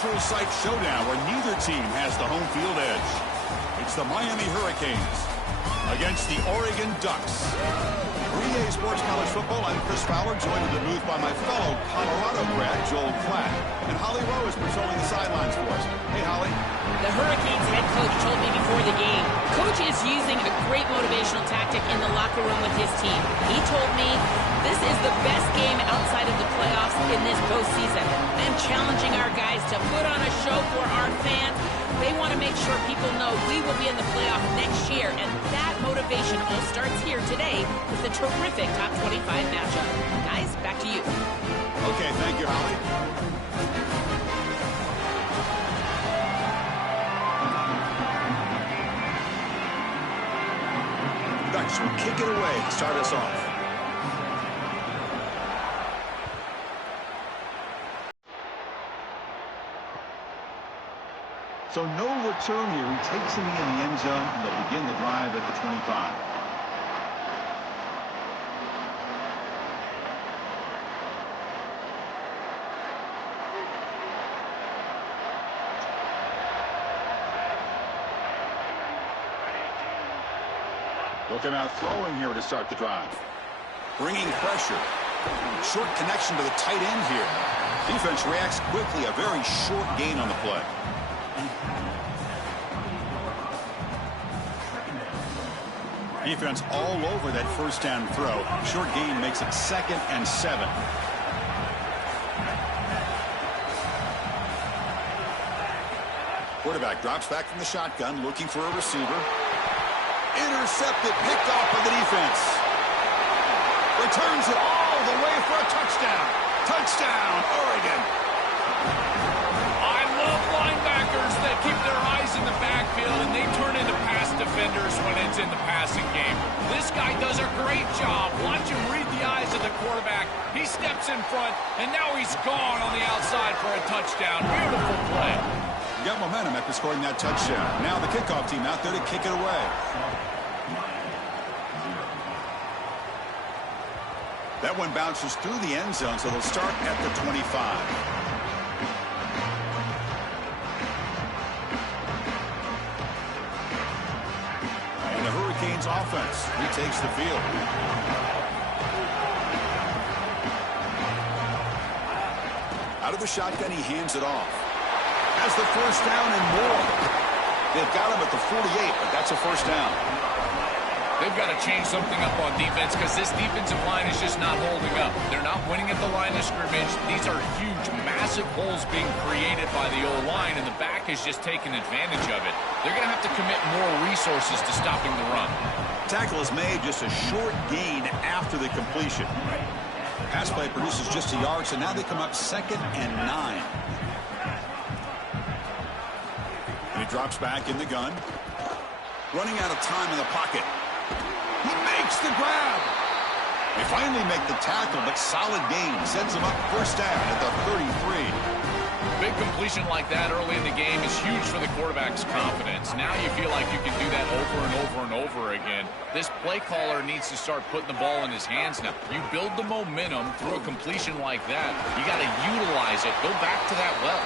neutral site showdown where neither team has the home field edge. It's the Miami Hurricanes against the Oregon Ducks. For EA Sports College Football, I'm Chris Fowler, joined in the booth by my fellow Colorado grad, Joel Klatt. And Holly Rowe is patrolling the sidelines for us. Hey, Holly. The Hurricanes head coach told me before the game, Coach is using a great motivational tactic in the locker room with his team. He told me this is the best game outside of the playoffs in this postseason. I'm challenging our guys to put on a show for our fans. They want to make sure people know we will be in the playoff next year, and that motivation all starts here today with the terrific top 25 matchup. Guys, back to you. Okay, thank you, Holly. Ducks will kick it away to start us off. So no return here. He takes it in the end zone, and they'll begin the drive at the 25. Looking out throwing here to start the drive. Bringing pressure. Short connection to the tight end here. Defense reacts quickly. A very short gain on the play. Defense all over that first down throw. Short gain makes it 2nd and 7. Quarterback drops back from the shotgun, looking for a receiver. Intercepted, picked off by the defense. Returns it all the way for a touchdown. Touchdown, Oregon. I love linebackers that keep their eyes in the backfield and they turn into pass defenders when it's in the passing game. This guy does a great job. Watch him read the eyes of the quarterback. He steps in front, and now he's gone on the outside for a touchdown. Beautiful play. Got momentum after scoring that touchdown. Now the kickoff team out there to kick it away. That one bounces through the end zone, so they'll start at the 25. And the Hurricanes offense retakes the field. Out of the shotgun, he hands it off. Has the first down and more. They've got him at the 48, but that's a first down. They've got to change something up on defense because this defensive line is just not holding up. They're not winning at the line of scrimmage. These are huge, massive holes being created by the O-line, and the back is just taking advantage of it. They're going to have to commit more resources to stopping the run. Tackle is made, just a short gain after the completion. Pass play produces just a yard, so now they come up 2nd and 9. And he drops back in the gun. Running out of time in the pocket. He makes the grab. They finally make the tackle, but solid gain. Sends them up first down at the 33. Big completion like that early in the game is huge for the quarterback's confidence. Now you feel like you can do that over and over and over again. This play caller needs to start putting the ball in his hands now. You build the momentum through a completion like that. You got to utilize it. Go back to that well.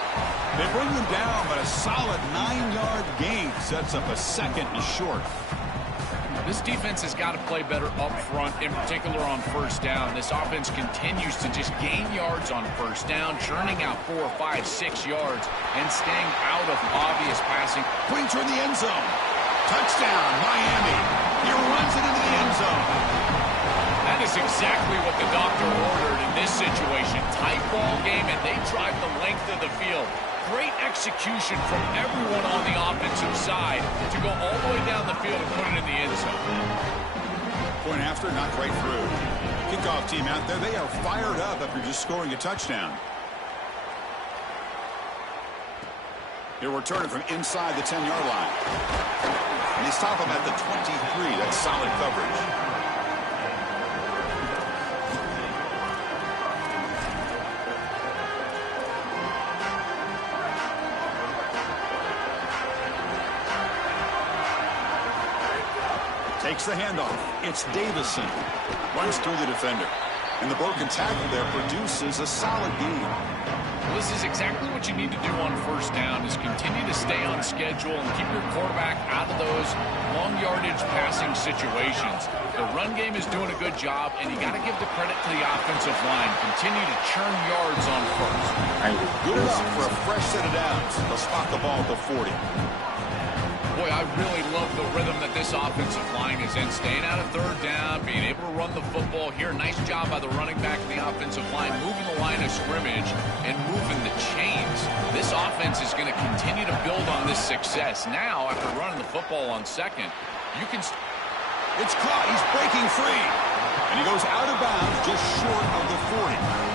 They bring them down, but a solid 9-yard gain sets up a 2nd and short. This defense has got to play better up front, in particular on first down. This offense continues to just gain yards on first down, churning out 4, 5, 6 yards, and staying out of obvious passing. Pointer in the end zone. Touchdown, Miami. He runs it into the end zone. That is exactly what the doctor ordered in this situation. Tight ball game, and they drive the length of the field. Great execution from everyone on the offensive side to go all the way down the field and put it in the end zone. Point after, knocked right through. Kickoff team out there, they are fired up after just scoring a touchdown. He'll return it from inside the 10-yard line. And they stop him at the 23. That's solid coverage. Takes the handoff. It's Davison. Runs through the defender. And the broken tackle there produces a solid gain. Well, this is exactly what you need to do on first down is continue to stay on schedule and keep your quarterback out of those long yardage passing situations. The run game is doing a good job, and you got to give the credit to the offensive line. Continue to churn yards on first. Good enough for a fresh set of downs. They'll spot the ball at the 40. Boy, I really love the rhythm that this offensive line is in. Staying out of third down, being able to run the football here. Nice job by the running back and the offensive line, moving the line of scrimmage and moving the chains. This offense is going to continue to build on this success. Now, after running the football on second, you can... It's caught. He's breaking free. And he goes out of bounds just short of the 40.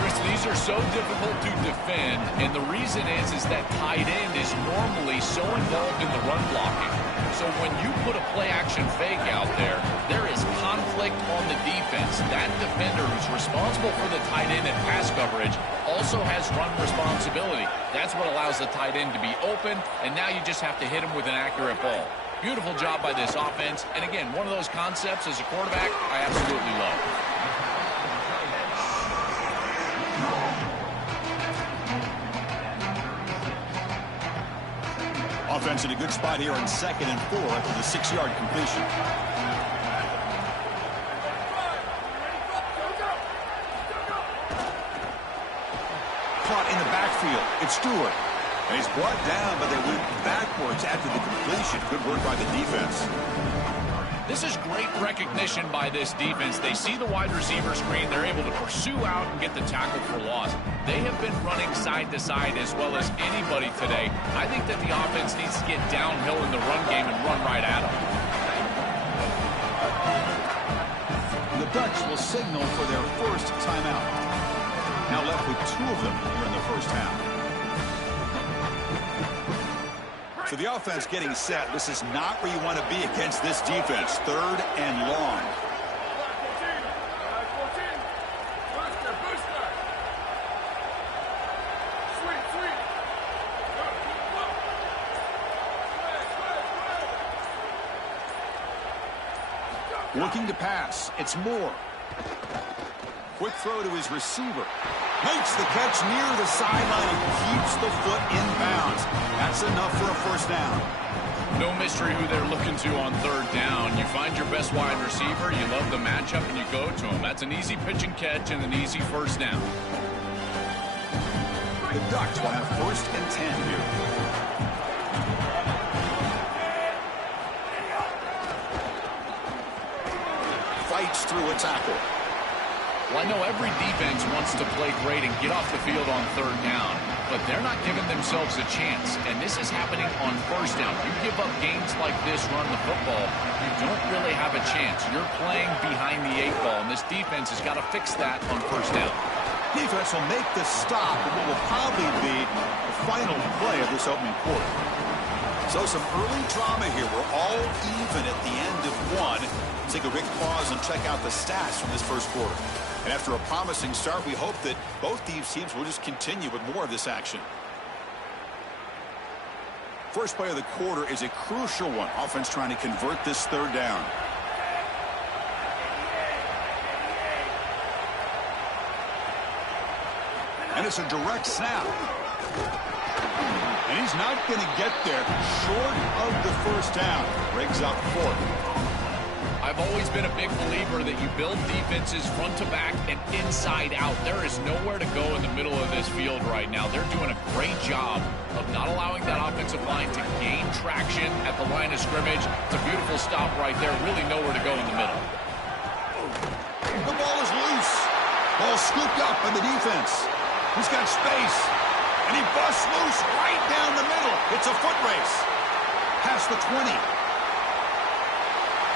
Chris, these are so difficult to defend, and the reason is that tight end is normally so involved in the run blocking. So when you put a play-action fake out there, there is conflict on the defense. That defender who's responsible for the tight end and pass coverage also has run responsibility. That's what allows the tight end to be open, and now you just have to hit him with an accurate ball. Beautiful job by this offense, and again, one of those concepts as a quarterback I absolutely love. Offense in a good spot here on 2nd and 4 after the 6-yard completion. Caught in the backfield. It's Stewart. And he's brought down, but they went backwards after the completion. Good work by the defense. This is great recognition by this defense. They see the wide receiver screen. They're able to pursue out and get the tackle for loss. They have been running side to side as well as anybody today. I think that the offense needs to get downhill in the run game and run right at them. The Ducks will signal for their first timeout. Now left with 2 of them here in the first half. So the offense getting set. This is not where you want to be against this defense. 3rd and long. Looking to pass. It's Moore. Quick throw to his receiver. Makes the catch near the sideline and keeps the foot in bounds. That's enough for a first down. No mystery who they're looking to on 3rd down. You find your best wide receiver, you love the matchup, and you go to him. That's an easy pitch and catch and an easy first down. The Ducks will have 1st and 10 here. Fights through a tackle. Well, I know every defense wants to play great and get off the field on 3rd down, but they're not giving themselves a chance, and this is happening on first down. You give up games like this, run the football, you don't really have a chance. You're playing behind the 8 ball, and this defense has got to fix that on first down. Defense will make the stop at what will probably be the final play of this opening quarter. So some early drama here. We're all even at the end of 1. Let's take a quick pause and check out the stats from this first quarter. And after a promising start, we hope that both these teams will just continue with more of this action. First play of the quarter is a crucial one. Offense trying to convert this 3rd down. And it's a direct snap. And he's not going to get there short of the first down. Brings up 4th. I've always been a big believer that you build defenses front to back and inside out. There is nowhere to go in the middle of this field right now. They're doing a great job of not allowing that offensive line to gain traction at the line of scrimmage. It's a beautiful stop right there. Really nowhere to go in the middle. The ball is loose. Ball scooped up by the defense. He's got space. And he busts loose right down the middle. It's a foot race. Past the 20.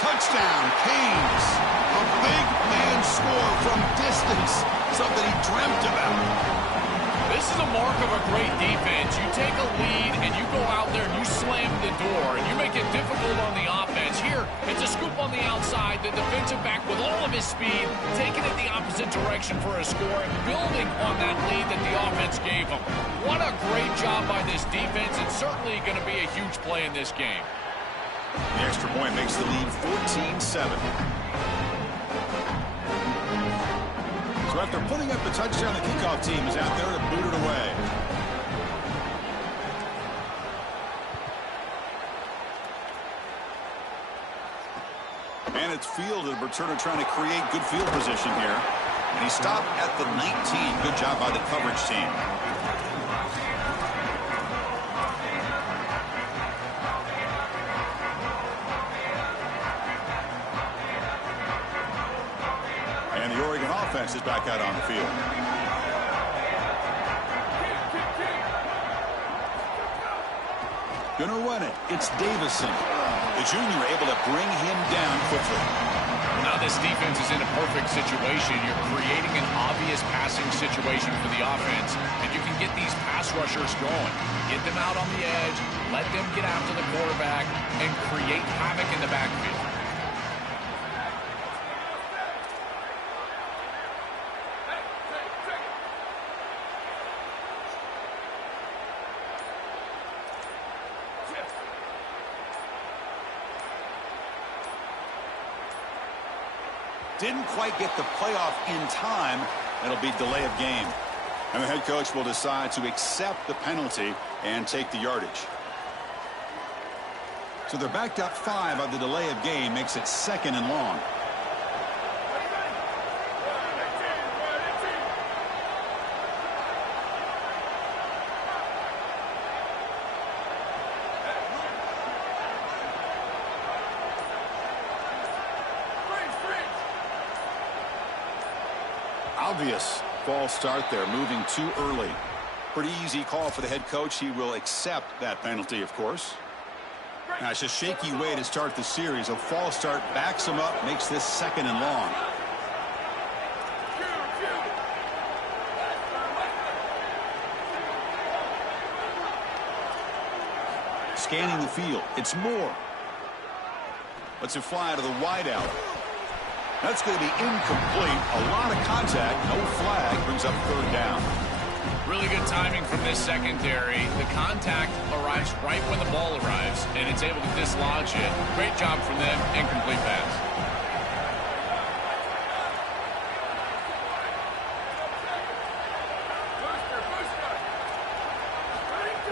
Touchdown, Canes. A big man score from distance. Something he dreamt about. This is a mark of a great defense. You take a lead and you go out there and you slam the door and you make it difficult on the offense. Here, it's a scoop on the outside. The defensive back with all of his speed, taking it the opposite direction for a score and building on that lead that the offense gave him. What a great job by this defense, and certainly going to be a huge play in this game. The extra point makes the lead 14-7. So after putting up the touchdown, the kickoff team is out there to boot it away. And it's fielded. Returner trying to create good field position here. And he stopped at the 19. Good job by the coverage team. And the Oregon offense is back out on the field. Gonna run it. It's Davison. The junior able to bring him down quickly. Now this defense is in a perfect situation. You're creating an obvious passing situation for the offense, and you can get these pass rushers going. Get them out on the edge, let them get after the quarterback, and create havoc in the backfield. Didn't quite get the playoff in time. It'll be delay of game. And the head coach will decide to accept the penalty and take the yardage. So they're backed up 5 on the delay of game. Makes it 2nd and long. Obvious false start there, moving too early. Pretty easy call for the head coach. He will accept that penalty, of course. Now, it's a shaky way to start the series. A false start backs him up, makes this 2nd and long. Scanning the field. It's Moore. Lets it fly to the wideout. That's going to be incomplete. A lot of contact. No flag. Brings up 3rd down. Really good timing from this secondary. The contact arrives right when the ball arrives, and it's able to dislodge it. Great job from them. Incomplete pass.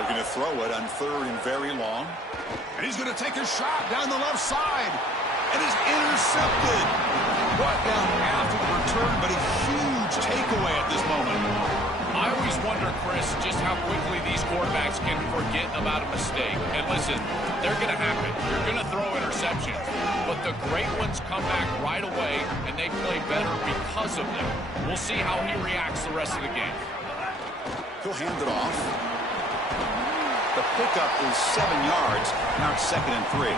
Looking to throw it on 3rd and very long. And he's going to take a shot down the left side. And is intercepted. Brought down after the return, but a huge takeaway at this moment. I always wonder, Chris, just how quickly these quarterbacks can forget about a mistake. And listen, they're going to happen. You're going to throw interceptions. But the great ones come back right away, and they play better because of them. We'll see how he reacts the rest of the game. He'll hand it off. The pickup is 7 yards. Now it's 2nd and 3.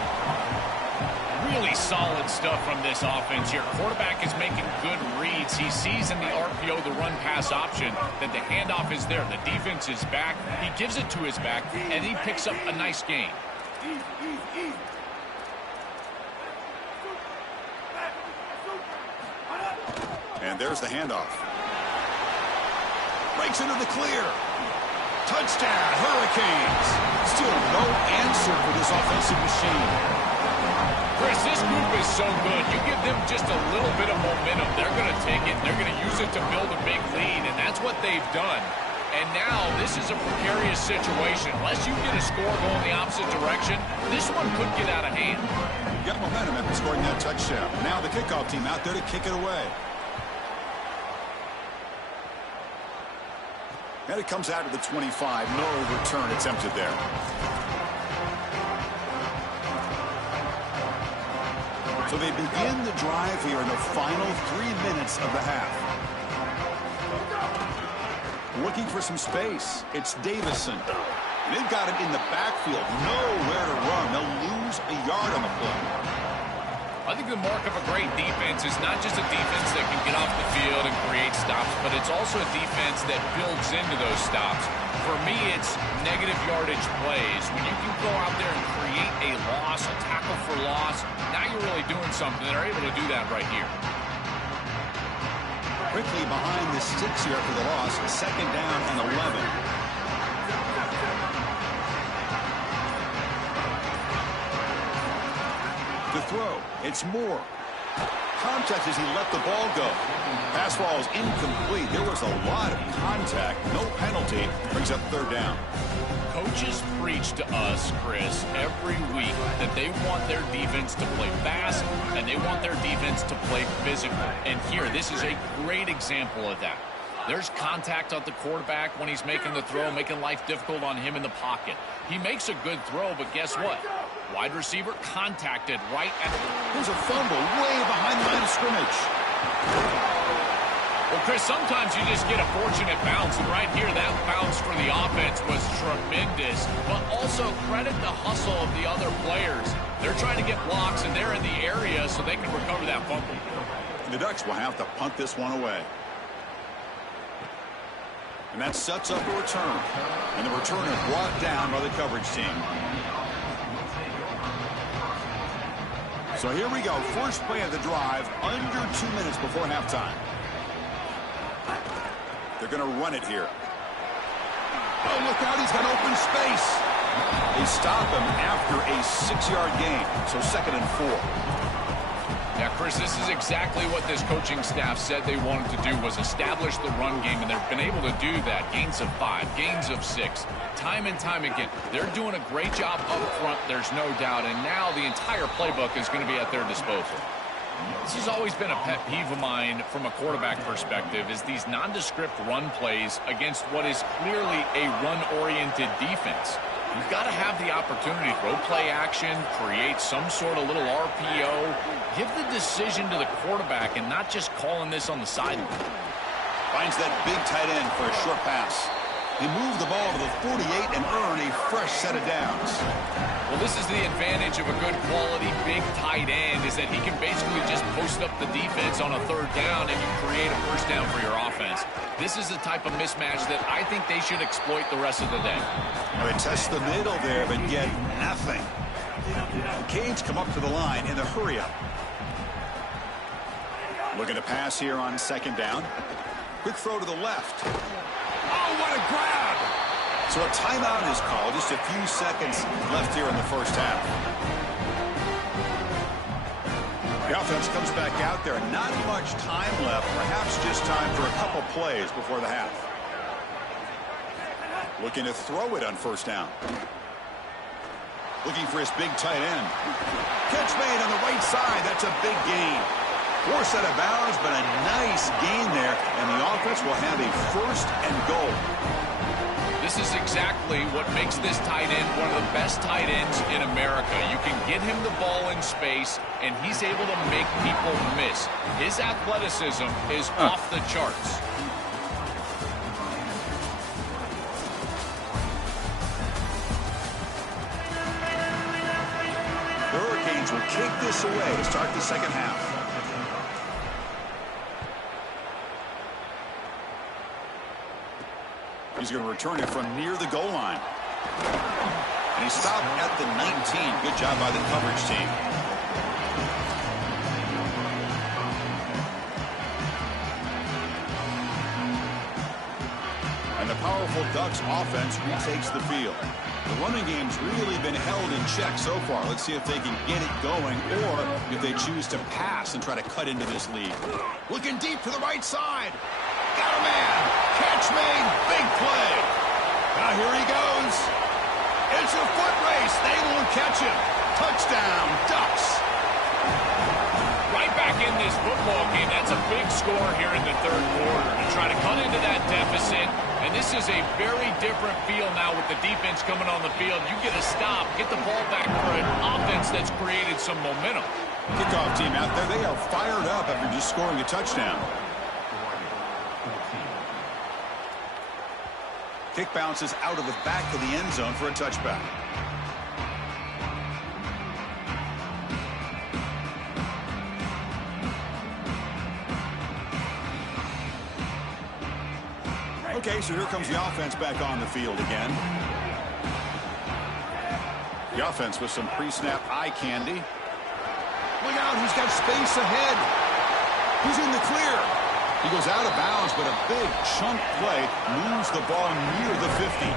Really solid stuff from this offense here. Quarterback is making good reads. He sees in the RPO the run-pass option that the handoff is there. The defense is back. He gives it to his back, and he picks up a nice gain. And there's the handoff. Breaks into the clear. Touchdown, Hurricanes. Still no answer for this offensive machine. Chris, this group is so good. You give them just a little bit of momentum, they're going to take it, and they're going to use it to build a big lead, and that's what they've done. And now this is a precarious situation. Unless you get a score going the opposite direction, this one could get out of hand. Got momentum after scoring that touchdown. Now the kickoff team out there to kick it away. And it comes out of the 25. No return attempted there. So they begin the drive here in the final 3 minutes of the half. Looking for some space. It's Davison. And they've got him in the backfield. Nowhere to run. They'll lose a yard on the play. I think the mark of a great defense is not just a defense that can get off the field and create stops, but it's also a defense that builds into those stops. For me, it's negative yardage plays. When you can go out there and create a loss, a tackle for loss, now you're really doing something. They're able to do that right here. Quickly behind the sticks here for the loss. 2nd down and 11. To throw, it's Moore. contact as he let the ball go. Pass ball is incomplete. There was a lot of contact. No penalty. Brings up third down. Coaches preach to us, Chris, every week that they want their defense to play fast and they want their defense to play physical. And here, this is a great example of that. There's contact on the quarterback when he's making the throw, making life difficult on him in the pocket. He makes a good throw, but guess what? Wide receiver contacted right at the... There's a fumble way behind the line of scrimmage. Well, Chris, sometimes you just get a fortunate bounce, and right here, that bounce for the offense was tremendous, but also credit the hustle of the other players. They're trying to get blocks, and they're in the area so they can recover that fumble. The Ducks will have to punt this one away. And that sets up a return. And the returner brought down by the coverage team. So here we go. First play of the drive, under 2 minutes before halftime. They're going to run it here. Oh, look out. He's got open space. They stop him after a 6-yard gain. So 2nd and 4. Yeah, Chris, this is exactly what this coaching staff said they wanted to do, was establish the run game, and they've been able to do that. Gains of 5, gains of 6, time and time again. They're doing a great job up front, there's no doubt, and now the entire playbook is going to be at their disposal. This has always been a pet peeve of mine from a quarterback perspective, is these nondescript run plays against what is clearly a run-oriented defense. You've got to have the opportunity to throw play action, create some sort of little RPO, give the decision to the quarterback and not just calling this on the sideline. Finds that big tight end for a short pass. He moved the ball to the 48 and earned a fresh set of downs. Well, this is the advantage of a good quality big tight end, is that he can basically just post up the defense on a 3rd down and you create a 1st down for your offense. This is the type of mismatch that I think they should exploit the rest of the day. Well, they test the middle there, but get nothing. The Canes come up to the line in the hurry-up. Looking to pass here on 2nd down. Quick throw to the left. Oh, what a grab! So a timeout is called. Just a few seconds left here in the first half. The offense comes back out there. Not much time left. Perhaps just time for a couple plays before the half. Looking to throw it on 1st down. Looking for his big tight end. Catch made on the right side. That's a big gain. Forced out of bounds, but a nice gain there, and the offense will have a 1st and goal. This is exactly what makes this tight end one of the best tight ends in America. You can get him the ball in space, and he's able to make people miss. His athleticism is off the charts. The Hurricanes will kick this away to start the 2nd half. He's going to return it from near the goal line. And he stopped at the 19. Good job by the coverage team. And the powerful Ducks offense retakes the field. The running game's really been held in check so far. Let's see if they can get it going, or if they choose to pass and try to cut into this lead. Looking deep to the right side. Got a man. Catch made. Big play. Now here he goes. It's a foot race. They won't catch him. Touchdown, Ducks. Right back in this football game. That's a big score here in the 3rd quarter to try to cut into that deficit. And this is a very different feel now with the defense coming on the field. You get a stop, get the ball back for an offense that's created some momentum. Kickoff team out there. They are fired up after just scoring a touchdown. Kick bounces out of the back of the end zone for a touchback. Okay, so here comes the offense back on the field again. The offense with some pre-snap eye candy. Look out, he's got space ahead. He's in the clear. He goes out of bounds, but a big chunk play moves the ball near the 50.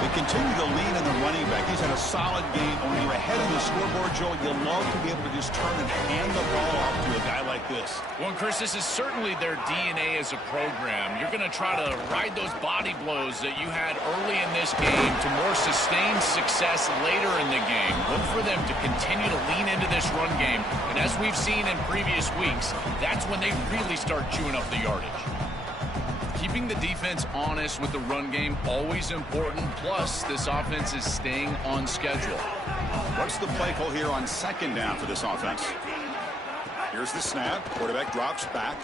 They continue to lean on the running back. He's had a solid game. When you're ahead of the scoreboard, Joel, you'll love to be able to just turn and hand the ball off to a guy like this. Well, Chris, this is certainly their DNA as a program. You're going to try to ride those body blows that you had early in this game to more sustained success later in the game. Look for them to continue to lean into this run game. And as we've seen in previous weeks, that's when they really start chewing up the yardage. Keeping the defense honest with the run game, always important. Plus, this offense is staying on schedule. What's the play call here on second down for this offense? Here's the snap. Quarterback drops back.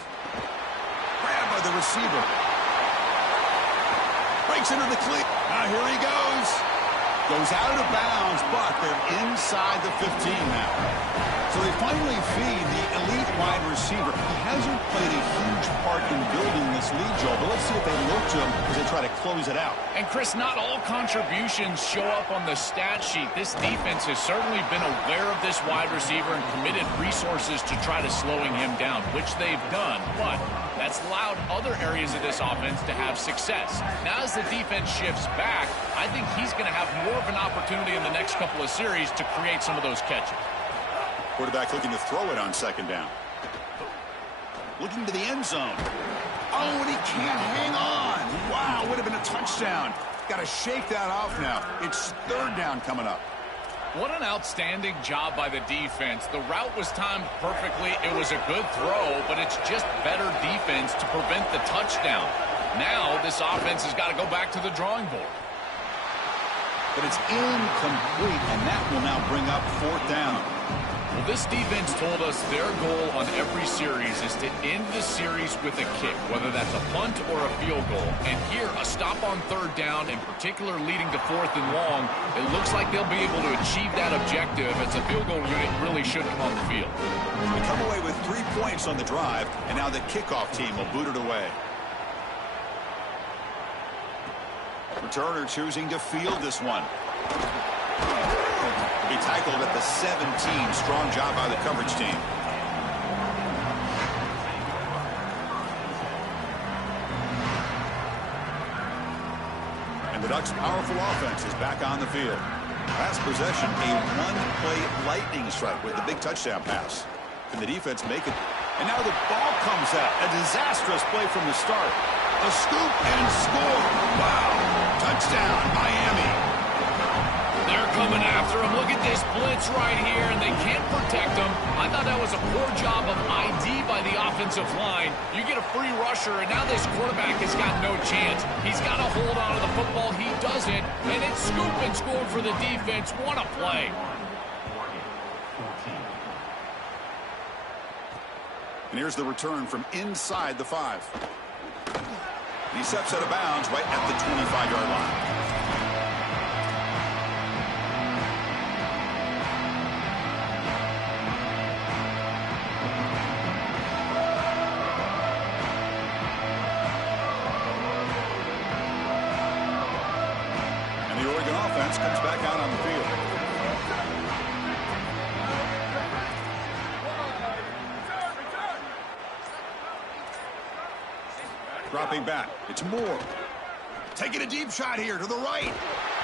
Grabbed by the receiver. Breaks into the cleat. Now here he goes. Goes out of bounds, but they're inside the 15 now. So they finally feed the elite wide receiver. He hasn't played a huge part in building this lead, Joe, but let's see if they look to him as they try to close it out. And, Chris, not all contributions show up on the stat sheet. This defense has certainly been aware of this wide receiver and committed resources to try to slowing him down, which they've done. But that's allowed other areas of this offense to have success. Now, as the defense shifts back, I think he's going to have more of an opportunity in the next couple of series to create some of those catches. Quarterback looking to throw it on second down. Looking to the end zone. Oh, and he can't hang on. Wow, would have been a touchdown. Got to shake that off now. It's third down coming up. What an outstanding job by the defense. The route was timed perfectly. It was a good throw, but it's just better defense to prevent the touchdown. Now, this offense has got to go back to the drawing board. But it's incomplete, and that will now bring up fourth down. Well, this defense told us their goal on every series is to end the series with a kick, whether that's a punt or a field goal. And here, a stop on third down, in particular leading to fourth and long, it looks like they'll be able to achieve that objective as the field goal unit really should come on the field. They come away with 3 points on the drive, and now the kickoff team will boot it away. Returner choosing to field this one. He tackled at the 17. Strong job by the coverage team. And the Ducks' powerful offense is back on the field. Last possession, a one-play lightning strike with the big touchdown pass. Can the defense make it? And now the ball comes out. A disastrous play from the start. A scoop and score. Wow. Touchdown, Miami. They're coming after him. Look at this blitz right here, and they can't protect him. I thought that was a poor job of ID by the offensive line. You get a free rusher, and now this quarterback has got no chance. He's got to hold on to the football. He doesn't, and it's scoop and score for the defense. What a play. And here's the return from inside the 5. He steps out of bounds right at the 25-yard line. And the Oregon offense comes back out on the field. Dropping back. It's Moore. Taking a deep shot here to the right.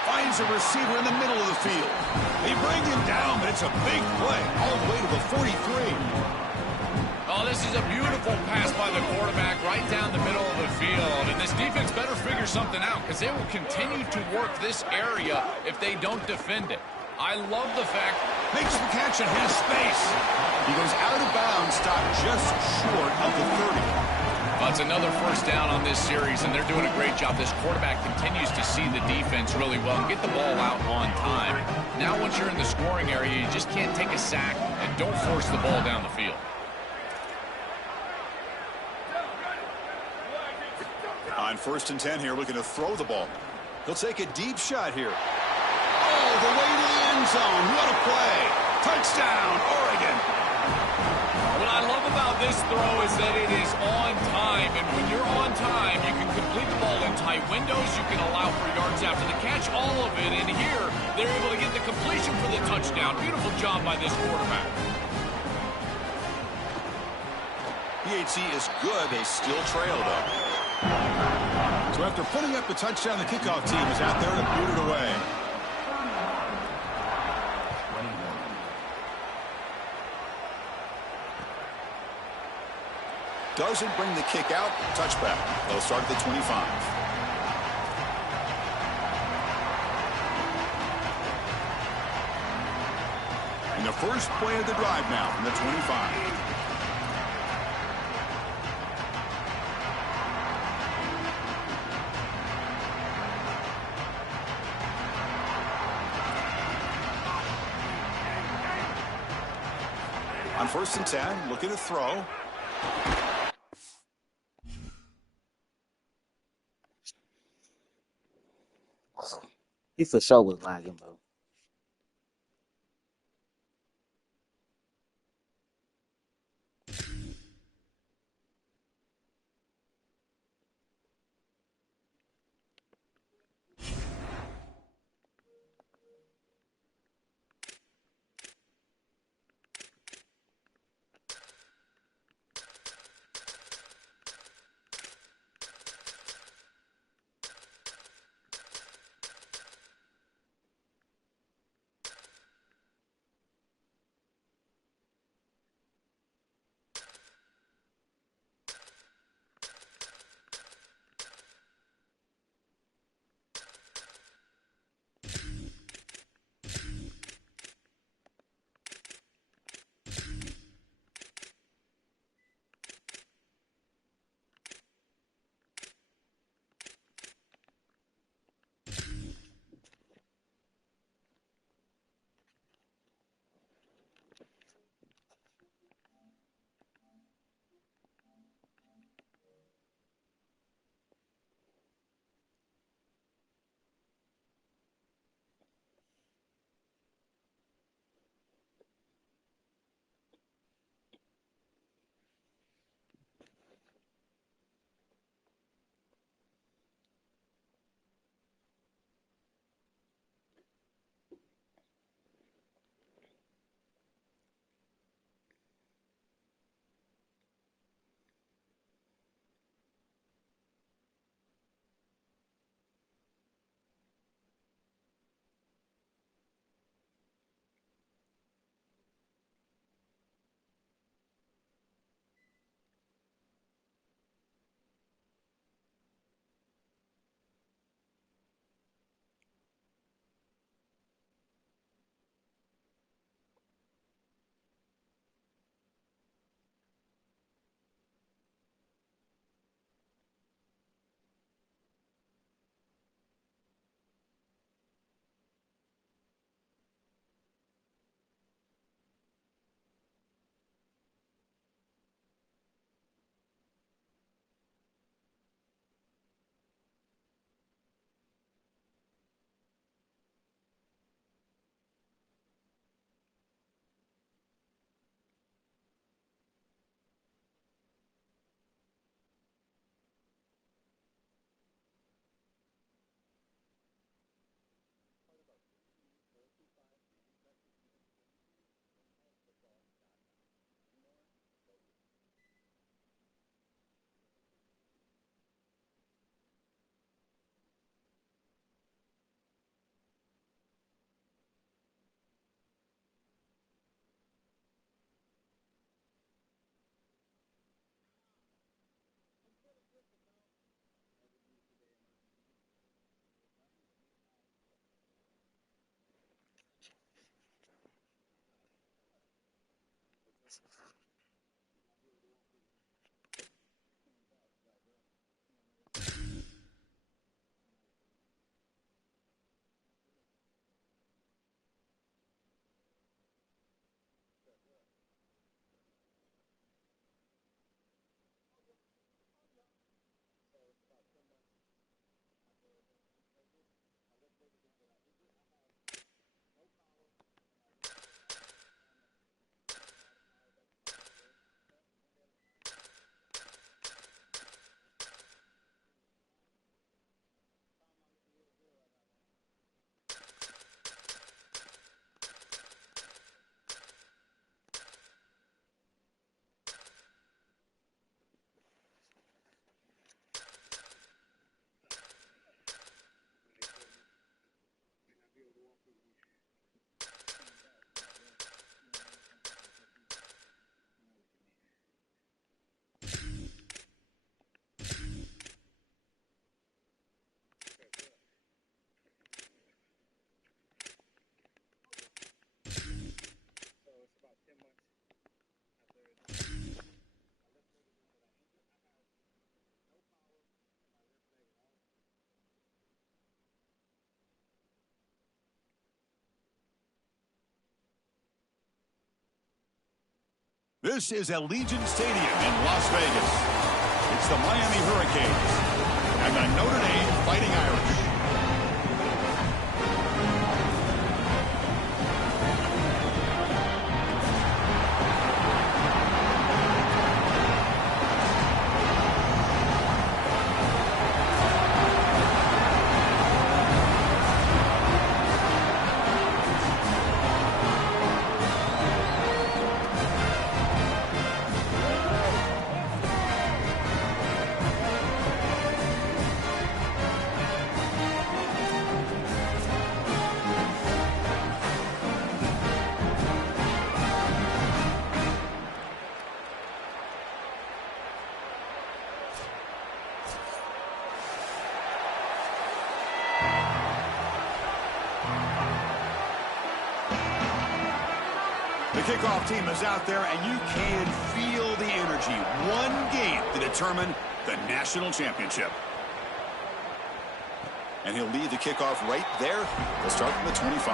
Finds a receiver in the middle of the field. They bring him down, but it's a big play. All the way to the 43. Oh, this is a beautiful pass by the quarterback right down the middle of the field. And this defense better figure something out because they will continue to work this area if they don't defend it. I love the fact. Makes the catch and has space. He goes out of bounds, stopped just short of the 30. It's another first down on this series, and they're doing a great job. This quarterback continues to see the defense really well and get the ball out on time. Now once you're in the scoring area, you just can't take a sack and don't force the ball down the field. On 1st and 10 here, looking to throw the ball. He'll take a deep shot here. Oh, the way to the end zone. What a play. Touchdown, Oregon. What I love about this throw is that it is on time, and when you're on time, you can complete the ball in tight windows, you can allow for yards after the catch, all of it, and here, they're able to get the completion for the touchdown. Beautiful job by this quarterback. PHC is good. They still trail, though. So after putting up the touchdown, the kickoff team is out there to boot it away. Doesn't bring the kick out. Touchback. They'll start at the 25. And the first play of the drive now from the 25. On 1st and 10, looking to throw. He for sure was lagging, bro. This is Allegiant Stadium in Las Vegas. It's the Miami Hurricanes and the Notre Dame Fighting Irish. The kickoff team is out there, and you can feel the energy. One game to determine the national championship. And he'll lead the kickoff right there. We'll start from the 25.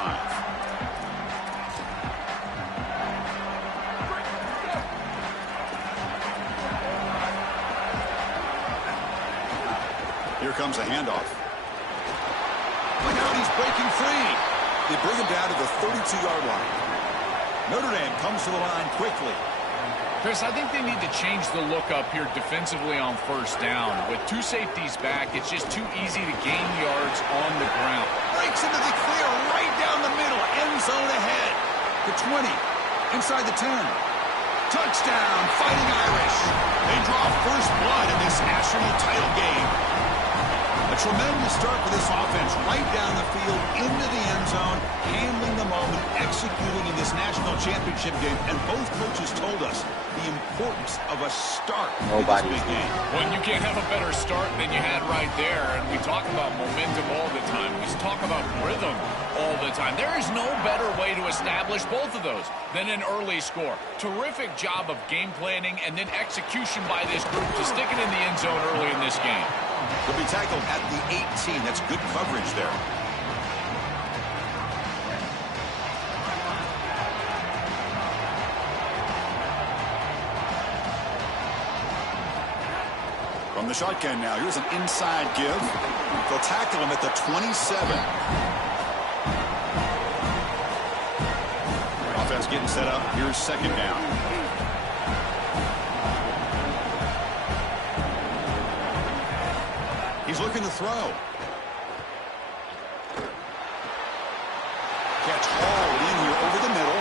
Here comes a handoff. Look out, he's breaking free. They bring him down to the 32-yard line. Notre Dame comes to the line quickly. Chris, I think they need to change the look up here defensively on first down. With two safeties back, it's just too easy to gain yards on the ground. Breaks into the clear right down the middle. End zone ahead. The 20. Inside the 10. Touchdown, Fighting Irish. They draw first blood in this national title game. A tremendous start for this offense, right down the field, into the end zone, handling the moment, executing in this national championship game. And both coaches told us the importance of a start in this big game. Well, you can't have a better start than you had right there. And we talk about momentum all the time. We talk about rhythm all the time. There is no better way to establish both of those than an early score. Terrific job of game planning and then execution by this group to stick it in the end zone early in this game. He'll be tackled at the 18. That's good coverage there. From the shotgun now, here's an inside give. They'll tackle him at the 27. Offense getting set up. Here's second down. He's looking to throw. Catch hauled in here over the middle.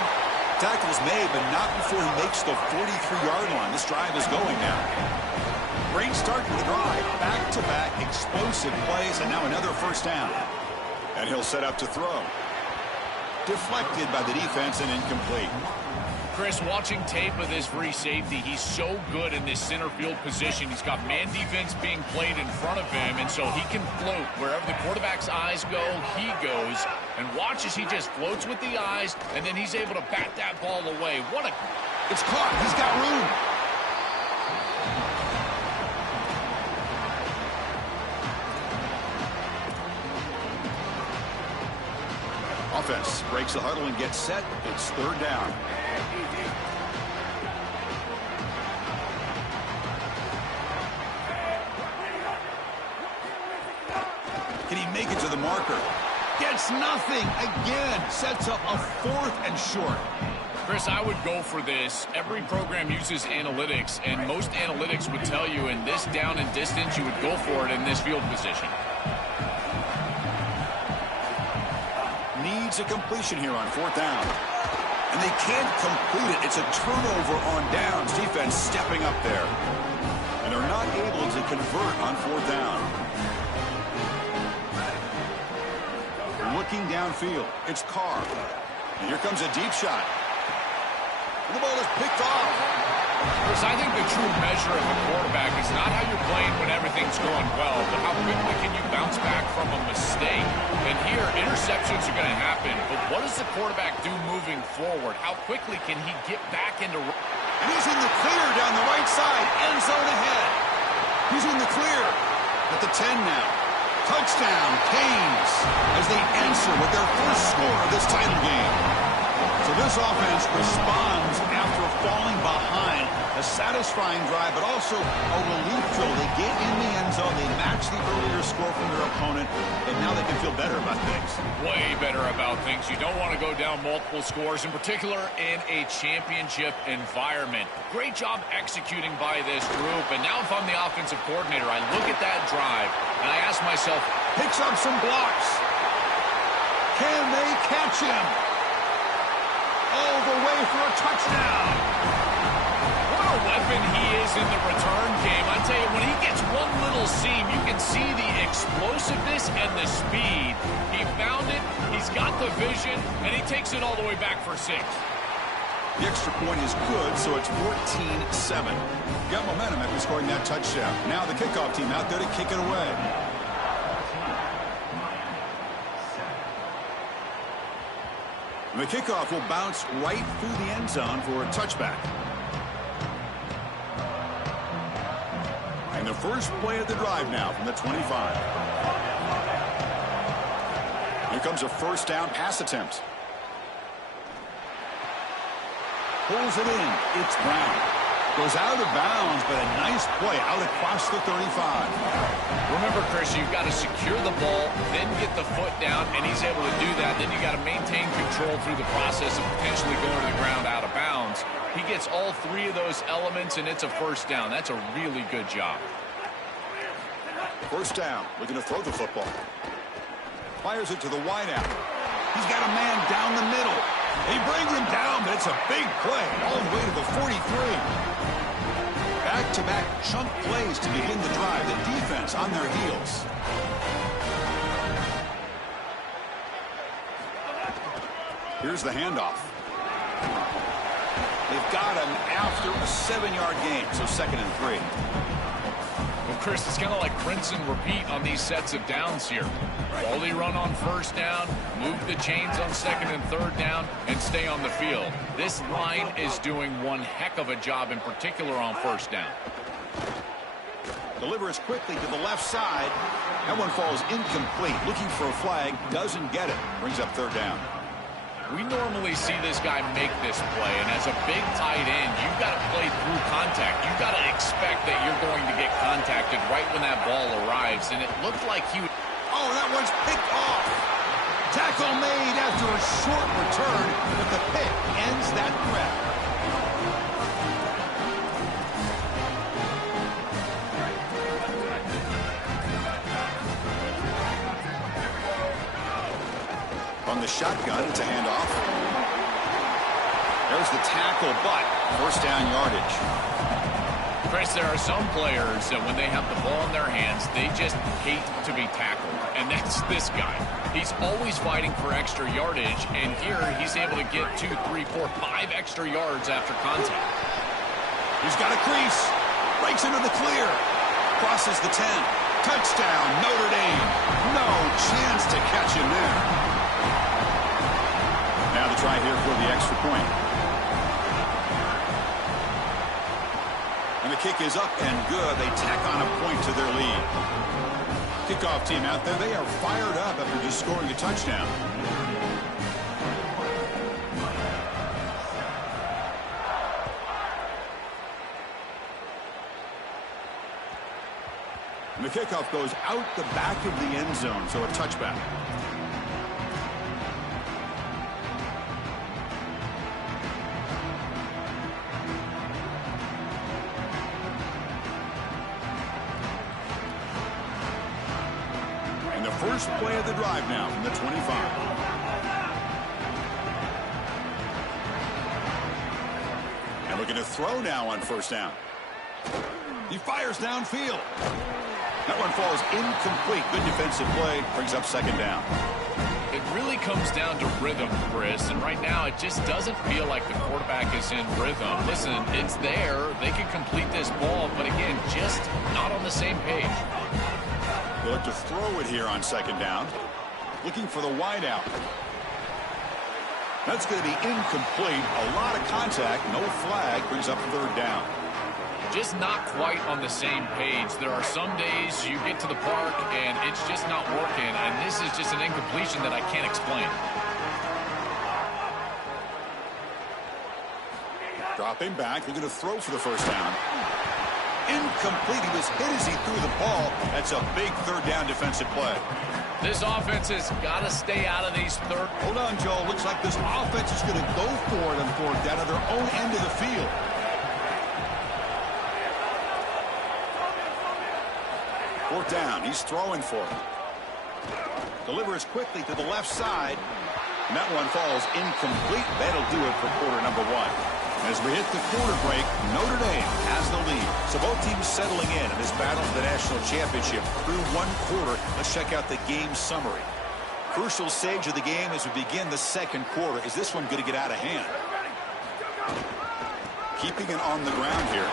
Tackle's made, but not before he makes the 43-yard line. This drive is going now. Great start to the drive. Back-to-back explosive plays, and now another first down. And he'll set up to throw. Deflected by the defense and incomplete. Chris, watching tape of this free safety, he's so good in this center field position. He's got man defense being played in front of him, and so he can float. Wherever the quarterback's eyes go, he goes. And watch as he just floats with the eyes, and then he's able to bat that ball away. It's caught. He's got room. Offense breaks the huddle and gets set. It's third down. Can he make it to the marker? Gets nothing again. Sets up a 4th and short. Chris, I would go for this. Every program uses analytics, and most analytics would tell you in this down and distance, you would go for it in this field position. Needs a completion here on 4th down. And they can't complete it. It's a turnover on downs. Defense stepping up there. And they're not able to convert on 4th down. Looking downfield. It's Carr. And here comes a deep shot. And the ball is picked off. Chris, I think the true measure of a quarterback is not how you're playing when everything's going well, but how quickly can you bounce back from a mistake. And here, interceptions are going to happen, but what does the quarterback do moving forward? How quickly can he get back into... And he's in the clear down the right side. End zone ahead. He's in the clear at the 10 now. Touchdown, Canes, as they answer with their first score of this title game. So this offense responds after a falling behind. A satisfying drive, but also a relief throw. They get in the end zone. They match the earlier score from their opponent, and now they can feel better about things. Way better about things. You don't want to go down multiple scores, in particular in a championship environment. Great job executing by this group. And now if I'm the offensive coordinator, I look at that drive, and I ask myself, Picks up some blocks. Can they catch him? All the way for a touchdown. what a weapon he is in the return game. I tell you, when he gets one little seam, you can see the explosiveness and the speed. He found it, he's got the vision, and he takes it all the way back for 6. The extra point is good, so it's 14-7. Got momentum after scoring that touchdown. Now the kickoff team out there to kick it away. The kickoff will bounce right through the end zone for a touchback. And the first play of the drive now from the 25. Here comes a first down pass attempt. Pulls it in. It's Brown. Goes out of bounds, but a nice play out across the 35. Remember, Chris, you've got to secure the ball, then get the foot down, and he's able to do that. Then you got to maintain control through the process of potentially going to the ground out of bounds. He gets all 3 of those elements, and it's a first down. That's a really good job. First down, looking to throw the football. Fires it to the wideout. He's got a man down the middle. He brings him down, but it's a big play all the way to the 43. Back-to-back chunk plays to begin the drive. The defense on their heels. Here's the handoff. They've got him after a 7-yard gain, so 2nd and 3. Well, Chris, it's kind of like rinse and repeat on these sets of downs here. Quality run on first down, move the chains on 2nd and 3rd down, and stay on the field. This line is doing one heck of a job, in particular on first down. Delivers quickly to the left side. That one falls incomplete. Looking for a flag, doesn't get it. Brings up 3rd down. We normally see this guy make this play, and as a big tight end, you've got to play through contact. You've got to expect that you're going to get contacted right when that ball arrives, and it looked like he would... Oh, that one's picked off. Tackle made after a short return, but the pick ends that threat. On the shotgun, it's a handoff. There's the tackle, but first down yardage. Chris, there are some players that when they have the ball in their hands, they just hate to be tackled. And that's this guy. He's always fighting for extra yardage, and here he's able to get 2, 3, 4, 5 extra yards after contact. He's got a crease. Breaks into the clear. Crosses the 10. Touchdown, Notre Dame. No chance to catch him there. Now the try here for the extra point. And the kick is up and good. They tack on a point to their lead. Kickoff team out there, they are fired up after just scoring a touchdown. And the kickoff goes out the back of the end zone, so a touchback. And the first play of the drive now from the 25. And looking to throw now on first down. He fires downfield. That one falls incomplete. Good defensive play. Brings up 2nd down. It really comes down to rhythm, Chris, and right now it just doesn't feel like the quarterback is in rhythm. Listen, it's there. They can complete this ball, but again, just not on the same page. They'll look to throw it here on 2nd down. Looking for the wideout. That's going to be incomplete. A lot of contact. No flag. Brings up 3rd down. Just not quite on the same page. There are some days you get to the park and it's just not working, and this is just an incompletion that I can't explain. Dropping back, they're going to throw for the first down. Incomplete. He was hit as he threw the ball. That's a big third down defensive play. This offense has got to stay out of these third. Hold on, Joe. Looks like this offense is going to go for it on fourth down at their own end of the field. Fourth down. He's throwing for it. Delivers quickly to the left side. And that one falls incomplete. That'll do it for quarter number one. As we hit the quarter break, Notre Dame has the lead. So both teams settling in this battle for the national championship through one quarter. Let's check out the game summary. Crucial stage of the game as we begin the second quarter. Is this one going to get out of hand? Keeping it on the ground here.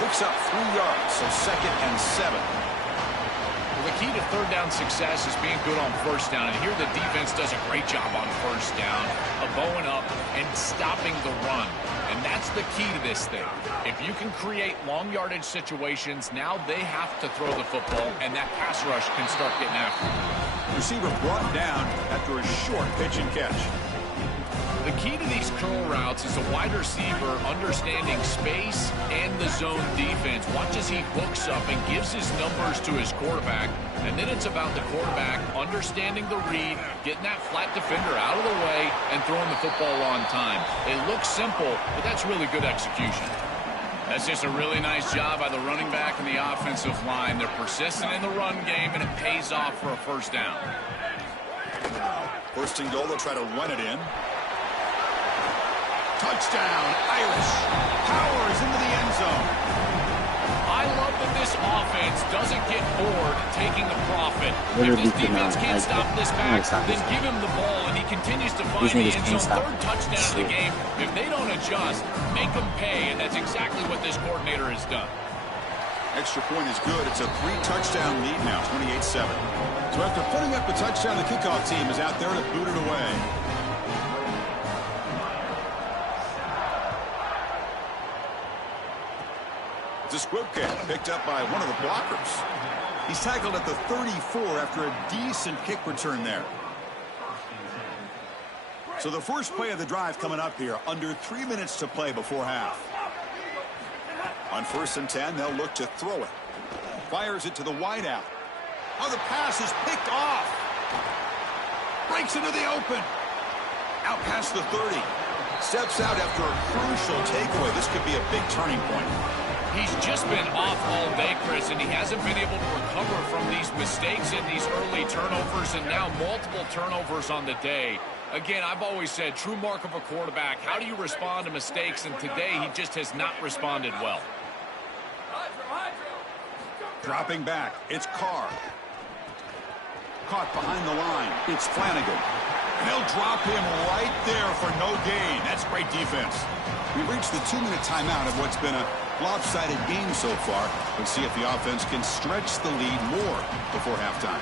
Picks up 3 yards, so 2nd and 7. Well, the key to third down success is being good on first down. And here the defense does a great job on first down of bowing up and stopping the run. And that's the key to this thing. If you can create long yardage situations, now they have to throw the football, and that pass rush can start getting after it. Receiver brought down after a short pitch and catch. The key to these curl routes is a wide receiver understanding space and the zone defense. Watch as he hooks up and gives his numbers to his quarterback. And then it's about the quarterback understanding the read, getting that flat defender out of the way, and throwing the football on time. It looks simple, but that's really good execution. That's just a really nice job by the running back and the offensive line. They're persistent in the run game, and it pays off for a first down. First and goal, they'll try to run it in. Touchdown, Irish. Powers into the end zone. I love that this offense doesn't get bored taking the profit. If this defense can't stop this back, then give him the ball, and he continues to find the end zone. Third touchdown of the game. If they don't adjust, make them pay, and that's exactly what this coordinator has done. Extra point is good. It's a 3-touchdown lead now, 28-7. So after putting up a touchdown, the kickoff team is out there to boot it away. It's a squib kick picked up by one of the blockers. He's tackled at the 34 after a decent kick return there. So the first play of the drive coming up here, under 3 minutes to play before half. On 1st and 10, they'll look to throw it. Fires it to the wideout. Oh, the pass is picked off. Breaks into the open. Out past the 30. Steps out after a crucial takeaway. This could be a big turning point. He's just been off all day, Chris, and he hasn't been able to recover from these mistakes and these early turnovers, and now multiple turnovers on the day. Again, I've always said, true mark of a quarterback, how do you respond to mistakes? And today, he just has not responded well. Dropping back, it's Carr. Caught behind the line, it's Flanagan. They'll drop him right there for no gain. That's great defense. We've reached the 2-minute timeout of what's been a lopsided game so far. Let's see if the offense can stretch the lead more before halftime.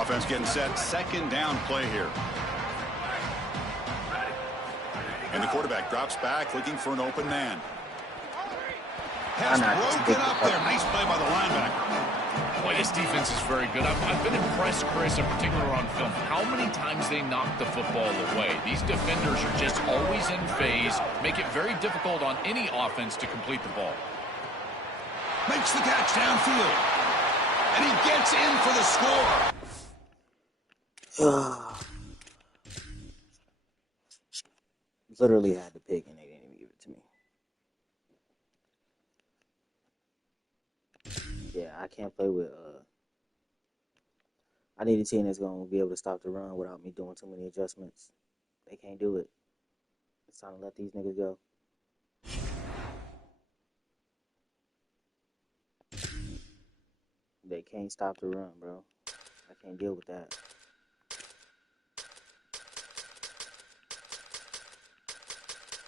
Offense getting set. 2nd down play here. And the quarterback drops back looking for an open man. Has broken up there. Nice play by the linebacker. Boy, this defense is very good. I've been impressed, Chris, in particular on film, how many times they knock the football away. These defenders are just always in phase, make it very difficult on any offense to complete the ball. Makes the catch downfield. And he gets in for the score. Literally had to pick, and they didn't even give it to me. Yeah, I can't play with, I need a team that's going to be able to stop the run without me doing too many adjustments. They can't do it. It's time to let these niggas go. They can't stop the run, bro. I can't deal with that.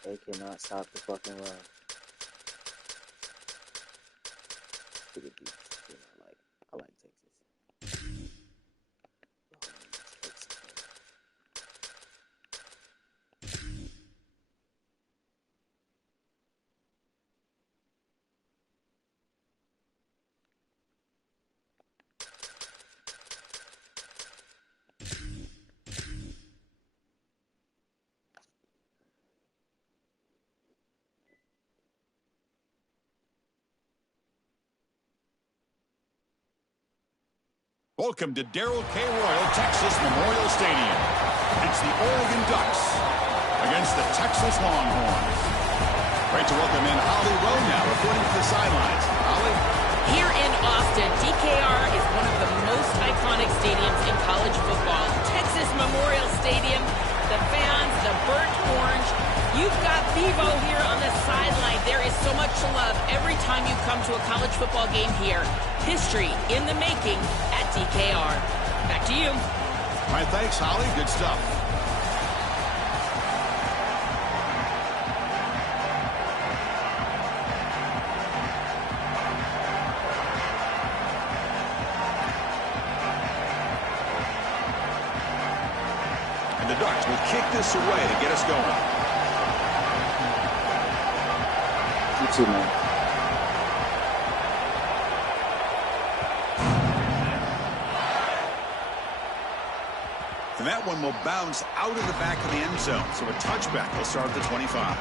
They cannot stop the fucking run. I like Texas. Welcome to Darrell K. Royal Texas Memorial Stadium. It's the Oregon Ducks against the Texas Longhorns. Great to welcome in Holly Rowe now, reporting to the sidelines. Holly? Here in Austin, DKR is one of the most iconic stadiums in college football. Texas Memorial Stadium, the fans, the burnt orange. You've got Bevo here on the sideline. There is so much love every time you come to a college football game here. History in the making at DKR. Back to you. All right, thanks, Holly. Good stuff. And the Ducks will kick this away to get us going. You too, man. And that one will bounce out of the back of the end zone. So a touchback will start at the 25.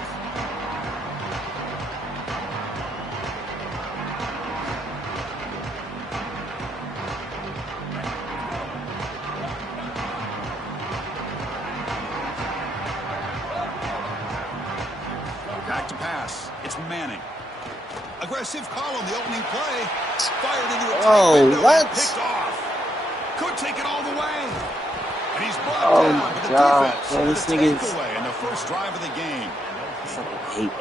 Back to pass. It's Manning. Aggressive call on the opening play. Fired into a tight window and picked off. Could take it all the way. And he's brought down with the defense. Man, this nigga's takeaway in the first drive of the game.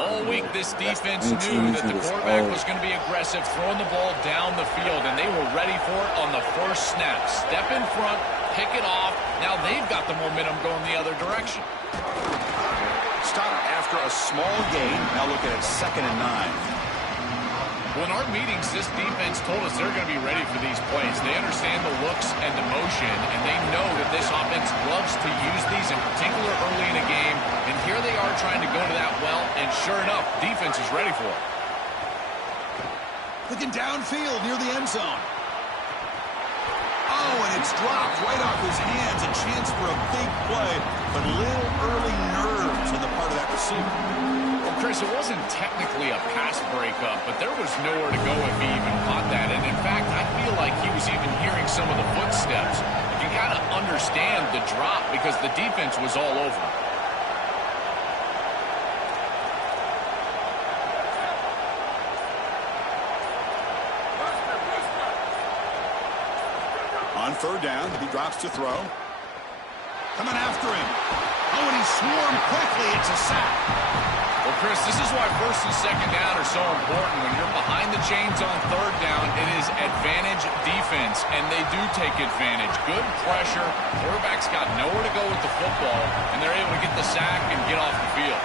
All week, this defense knew that the quarterback was going to be aggressive, throwing the ball down the field, and they were ready for it on the first snap. Step in front, pick it off. Now they've got the momentum going the other direction. Stop after a small gain. Now look at it, 2nd and 9. Well, in our meetings, this defense told us they're going to be ready for these plays. They understand the looks and the motion, and they know that this offense loves to use these, in particular early in a game. And here they are trying to go to that well, and sure enough, defense is ready for it. Looking downfield near the end zone. Oh, and it's dropped right off his hands. A chance for a big play, but little early nerves on the part of that receiver. Well, Chris, it wasn't technically a pass breakup, but there was nowhere to go if he even caught that. And in fact, I feel like he was even hearing some of the footsteps. You can kind of understand the drop because the defense was all over him. On 3rd down, he drops to throw. Coming after him. Oh, and he swarmed quickly. It's a sack. Well, Chris, this is why 1st and 2nd down are so important. When you're behind the chains on 3rd down, it is advantage defense, and they do take advantage. Good pressure. Quarterback's got nowhere to go with the football, and they're able to get the sack and get off the field.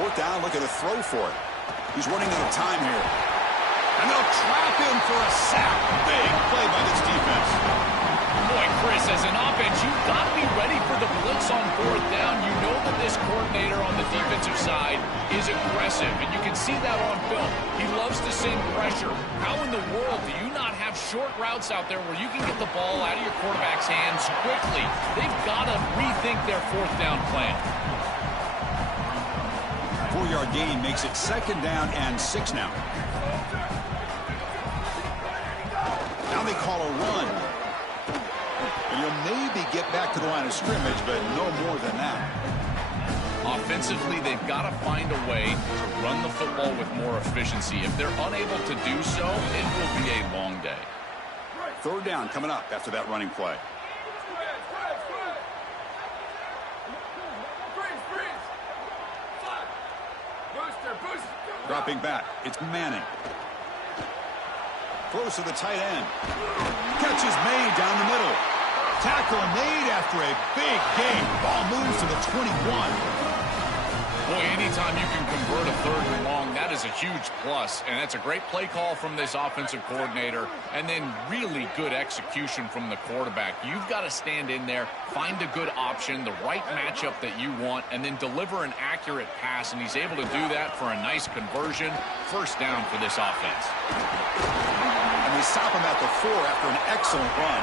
Fourth down, look at the throw for it. He's running out of time here. And they'll trap him for a sack. Big play by this defense. Boy, Chris, as an offense, you've got to be ready for the blitz on 4th down. You know that this coordinator on the defensive side is aggressive, and you can see that on film. He loves to send pressure. How in the world do you not have short routes out there where you can get the ball out of your quarterback's hands quickly? They've got to rethink their 4th down plan. 4-yard gain makes it 2nd down and 6 now. Now they call a run. And you'll maybe get back to the line of scrimmage, but no more than that. Offensively, they've got to find a way to run the football with more efficiency. If they're unable to do so, it will be a long day. 3rd down coming up after that running play. Dropping back, it's Manning. Throws to the tight end. Catch is made down the middle. Tackle made after a big gain. Ball moves to the 21. Boy, anytime you can convert a 3rd and long, that is a huge plus. And that's a great play call from this offensive coordinator. And then really good execution from the quarterback. You've got to stand in there, find a good option, the right matchup that you want, and then deliver an accurate pass. And he's able to do that for a nice conversion. 1st down for this offense. And they stop him at the 4 after an excellent run.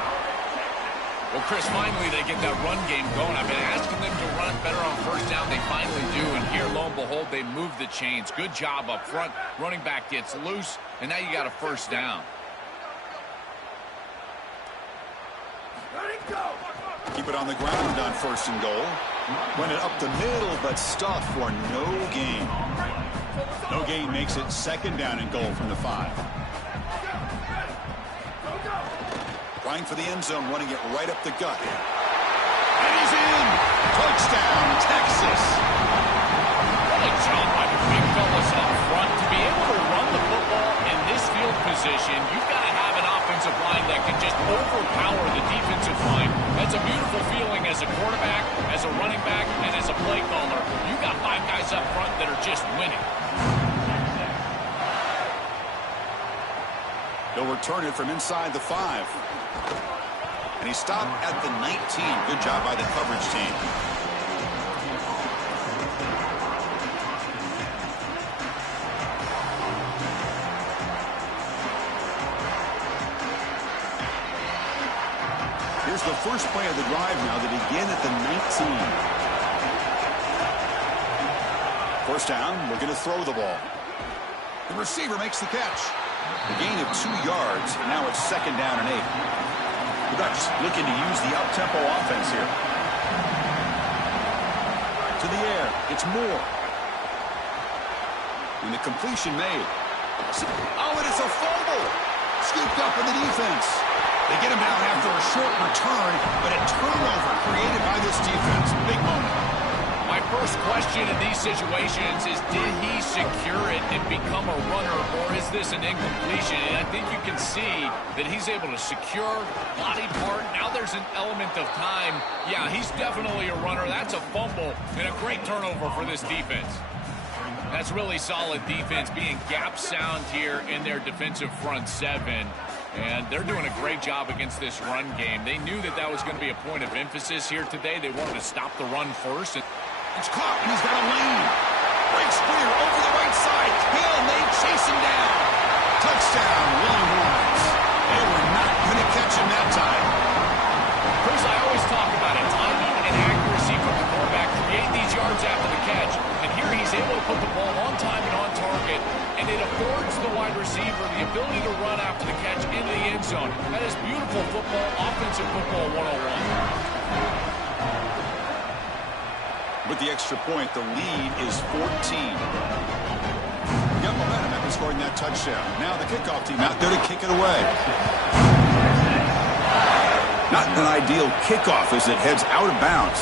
Well, Chris, finally they get that run game going. I've been asking them to run better on first down. They finally do, and here, lo and behold, they move the chains. Good job up front. Running back gets loose, and now you got a first down. Keep it on the ground on first and goal. Went it up the middle, but stuffed for no gain. No gain makes it second down and goal from the 5. Trying for the end zone, running it right up the gut. And he's in! Touchdown, Texas! Good job by the big fellas up front. To be able to run the football in this field position, you've got to have an offensive line that can just overpower the defensive line. That's a beautiful feeling as a quarterback, as a running back, and as a play caller. You got 5 guys up front that are just winning. He'll return it from inside the 5. And he stopped at the 19. Good job by the coverage team. Here's the first play of the drive now that begin at the 19. First down, we're going to throw the ball. The receiver makes the catch. A gain of 2 yards. Now it's second down and 8. The Ducks looking to use the up-tempo offense here. To the air. It's Moore. And the completion made. Oh, and it's a fumble. Scooped up in the defense. They get him down after a short return, but a turnover created by this defense. Big moment. My first question in these situations is, did he secure it and become a runner, or is this an incompletion? And I think you can see that he's able to secure, body part. Now there's an element of time. Yeah, he's definitely a runner. That's a fumble and a great turnover for this defense. That's really solid defense, being gap sound here in their defensive front 7. And they're doing a great job against this run game. They knew that that was going to be a point of emphasis here today. They wanted to stop the run first. It's caught, and he's got a lane. Breaks clear over the right side. Hill, and they chase him down. Touchdown, Longhorns. They were not going to catch him that time. Chris, I always talk about it. Timing and accuracy from the quarterback create these yards after the catch. And here he's able to put the ball on time and on target. And it affords the wide receiver the ability to run after the catch into the end zone. That is beautiful football, offensive football 101. With the extra point, the lead is 14. Got momentum after scoring that touchdown. Now the kickoff team out there to kick it away. Not an ideal kickoff as it heads out of bounds.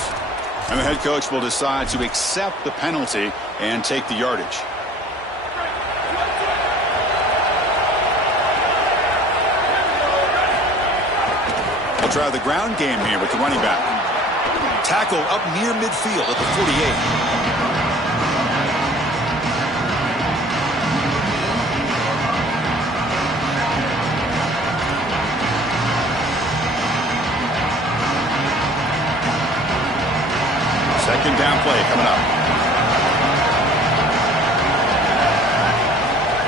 And the head coach will decide to accept the penalty and take the yardage. We'll try the ground game here with the running back. Tackle up near midfield at the 48. Second down play coming up.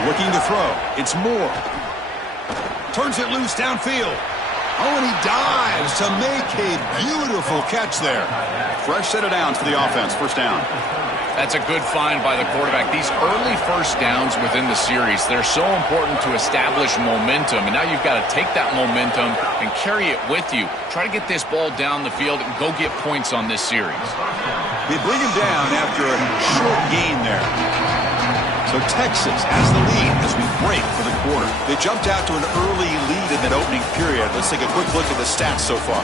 Looking to throw. It's Moore. Turns it loose downfield. Oh, and he dives to make a beautiful catch there. Fresh set of downs for the offense. First down. That's a good find by the quarterback. These early first downs within the series, they're so important to establish momentum. And now you've got to take that momentum and carry it with you. Try to get this ball down the field and go get points on this series. They bring him down after a short gain there. So Texas has the lead as we break for the quarter. They jumped out to an early lead in that opening period. Let's take a quick look at the stats so far.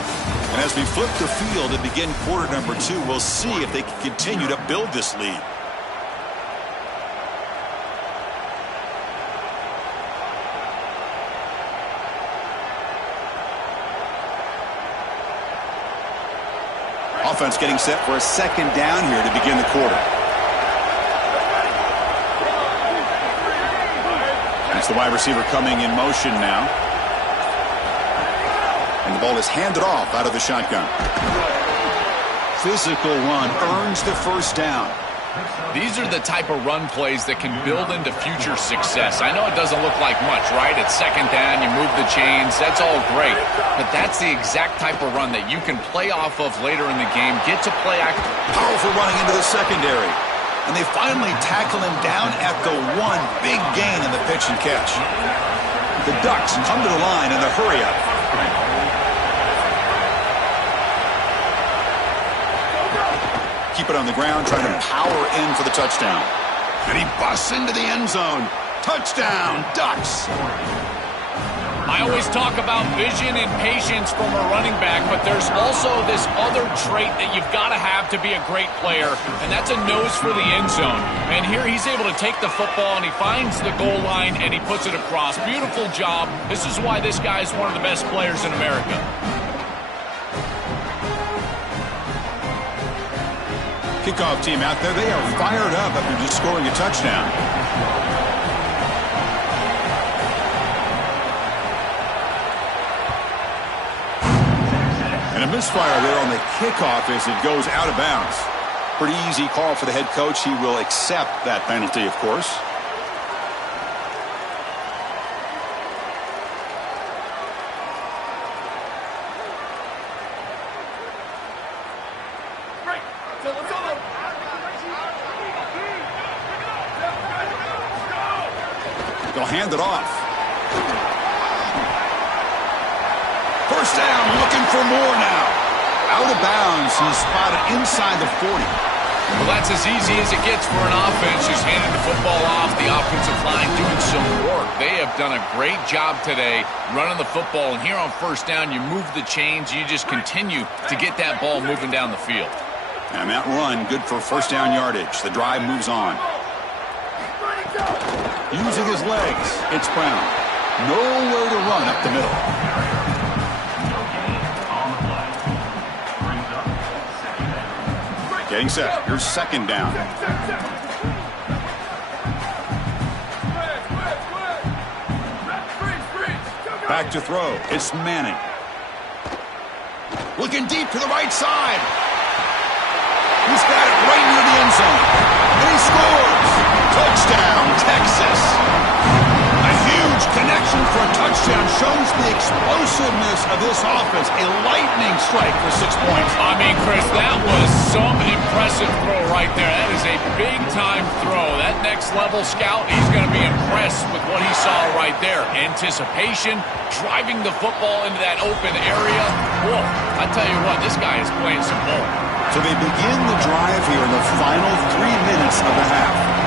And as we flip the field and begin quarter number 2, we'll see if they can continue to build this lead. Offense getting set for a second down here to begin the quarter. It's the wide receiver coming in motion now. And the ball is handed off out of the shotgun. Physical run earns the first down. These are the type of run plays that can build into future success. I know it doesn't look like much, right? It's second down, you move the chains, that's all great. But that's the exact type of run that you can play off of later in the game, get to play action. Powerful running into the secondary. And they finally tackle him down at the one. Big gain in the pitch and catch. The Ducks come to the line in the hurry-up. Keep it on the ground, trying to power in for the touchdown. And he busts into the end zone. Touchdown, Ducks. I always talk about vision and patience from a running back, but there's also this other trait that you've got to have to be a great player, and that's a nose for the end zone. And here he's able to take the football, and he finds the goal line, and he puts it across. Beautiful job. This is why this guy is one of the best players in America. Kickoff team out there, they are fired up after just scoring a touchdown. And a misfire there on the kickoff as it goes out of bounds. Pretty easy call for the head coach. He will accept that penalty, of course. They'll hand it off. First down, looking for more now. Out of bounds, he's spotted inside the 40. Well, that's as easy as it gets for an offense, just handing the football off. The offensive line doing some work. They have done a great job today running the football. And here on first down, you move the chains. You just continue to get that ball moving down the field. And that run, good for first down yardage. The drive moves on. Using his legs, it's Brown. Nowhere to run up the middle. Getting set. Here's second down. Back to throw. It's Manning. Looking deep to the right side. He's got it right near the end zone. And he scores. Touchdown, Texas. A huge connection for a touchdown shows the explosiveness of this offense. A lightning strike for 6 points. I mean, Chris, that was some impressive throw right there. That is a big-time throw. That next-level scout, he's going to be impressed with what he saw right there. Anticipation, driving the football into that open area. Whoa, I tell you what, this guy is playing some ball. So they begin the drive here in the final 3 minutes of the half.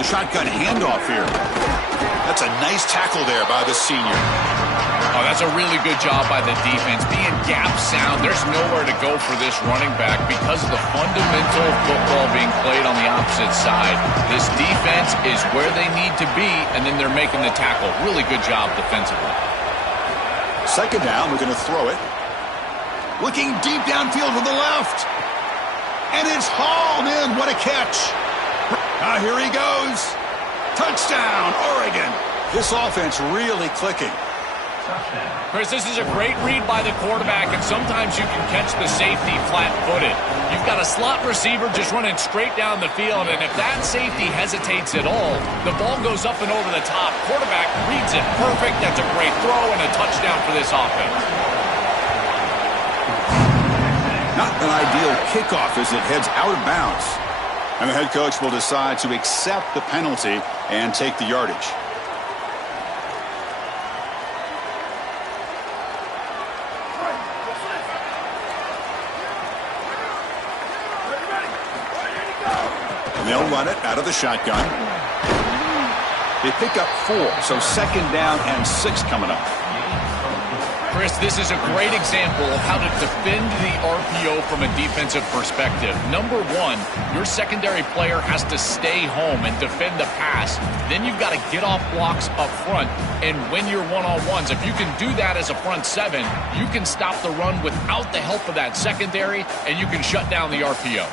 The shotgun handoff here. That's a nice tackle there by the senior. Oh, that's a really good job by the defense. Being gap sound, there's nowhere to go for this running back because of the fundamental football being played on the opposite side. This defense is where they need to be, and then they're making the tackle. Really good job defensively. Second down, we're going to throw it. Looking deep downfield to the left. And it's hauled in. What a catch. Here he goes. Touchdown, Oregon. This offense really clicking. Chris, this is a great read by the quarterback, and sometimes you can catch the safety flat-footed. You've got a slot receiver just running straight down the field, and if that safety hesitates at all, the ball goes up and over the top. Quarterback reads it perfect. That's a great throw and a touchdown for this offense. Not an ideal kickoff as it heads out of bounds. And the head coach will decide to accept the penalty and take the yardage. And they'll run it out of the shotgun. They pick up 4, so second down and 6 coming up. Chris, this is a great example of how to defend the RPO from a defensive perspective. Number one, your secondary player has to stay home and defend the pass. Then you've got to get off blocks up front and win your one-on-ones. If you can do that as a front seven, you can stop the run without the help of that secondary, and you can shut down the RPO.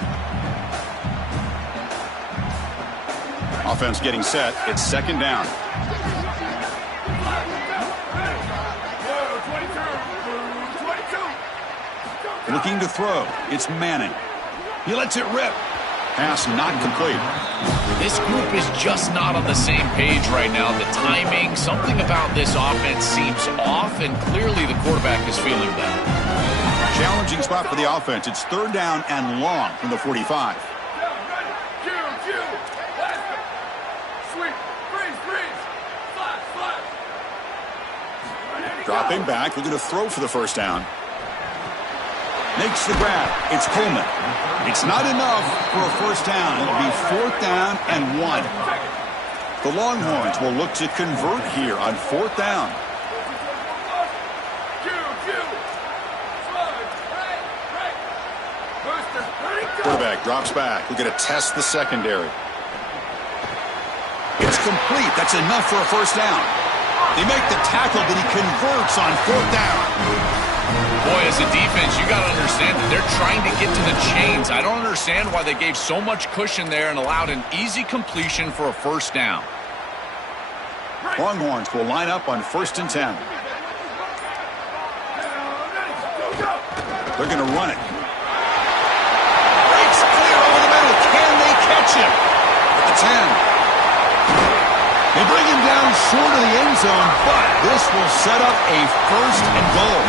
Offense getting set. It's second down. Looking to throw. It's Manning. He lets it rip. Pass not complete. This group is just not on the same page right now. The timing, something about this offense seems off, and clearly the quarterback is feeling that. Challenging spot for the offense. It's 3rd down and long from the 45. Dropping back, looking to throw for the 1st down. Makes the grab. It's Coleman. It's not enough for a 1st down. It'll be 4th down and 1. The Longhorns will look to convert here on 4th down. Quarterback drops back. We're going to test the secondary. It's complete. That's enough for a 1st down. They make the tackle, but he converts on 4th down. Boy, as a defense, you got to understand that they're trying to get to the chains. I don't understand why they gave so much cushion there and allowed an easy completion for a 1st down. Longhorns will line up on 1st and 10. They're going to run it. Breaks clear over the middle. Can they catch him? At the 10. They bring him down short of the end zone, but this will set up a 1st and goal.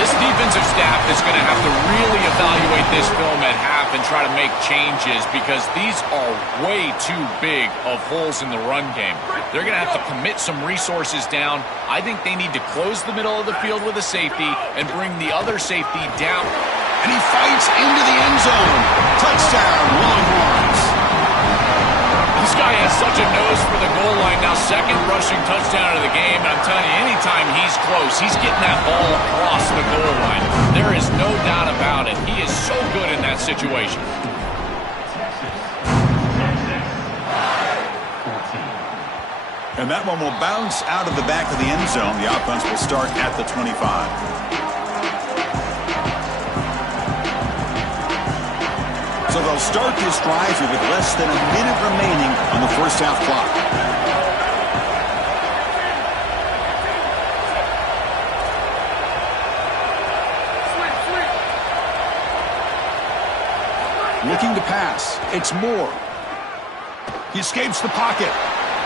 This defensive staff is going to have to really evaluate this film at half and try to make changes because these are way too big of holes in the run game. They're going to have to commit some resources down. I think they need to close the middle of the field with a safety and bring the other safety down. And he fights into the end zone. Touchdown, Longhorns. This guy has such a nose for the goal line now. 2nd rushing touchdown of the game. And I'm telling you, anytime he's close, he's getting that ball across the goal line. There is no doubt about it. He is so good in that situation. And that one will bounce out of the back of the end zone. The offense will start at the 25. So they'll start this drive here with less than a minute remaining on the 1st half clock. Looking to pass. It's Moore. He escapes the pocket.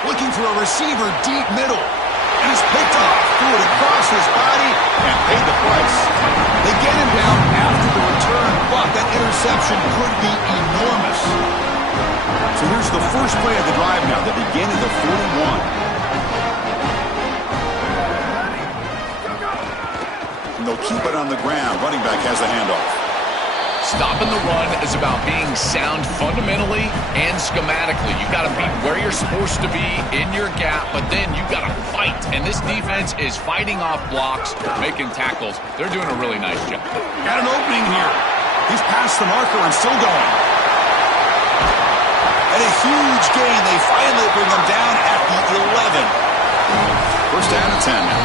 Looking for a receiver deep middle. And is picked off. Threw it across his body and paid the price. They get him down after the return, but that interception could be enormous. So here's the first play of the drive now. They begin at the 41. And they'll keep it on the ground. Running back has the handoff. Stopping the run is about being sound fundamentally and schematically. You got to be where you're supposed to be in your gap, but then you got to fight. And this defense is fighting off blocks, making tackles. They're doing a really nice job. Got an opening here. He's past the marker and still going. And a huge gain. They finally bring him down at the 11. 1st down and 10 now.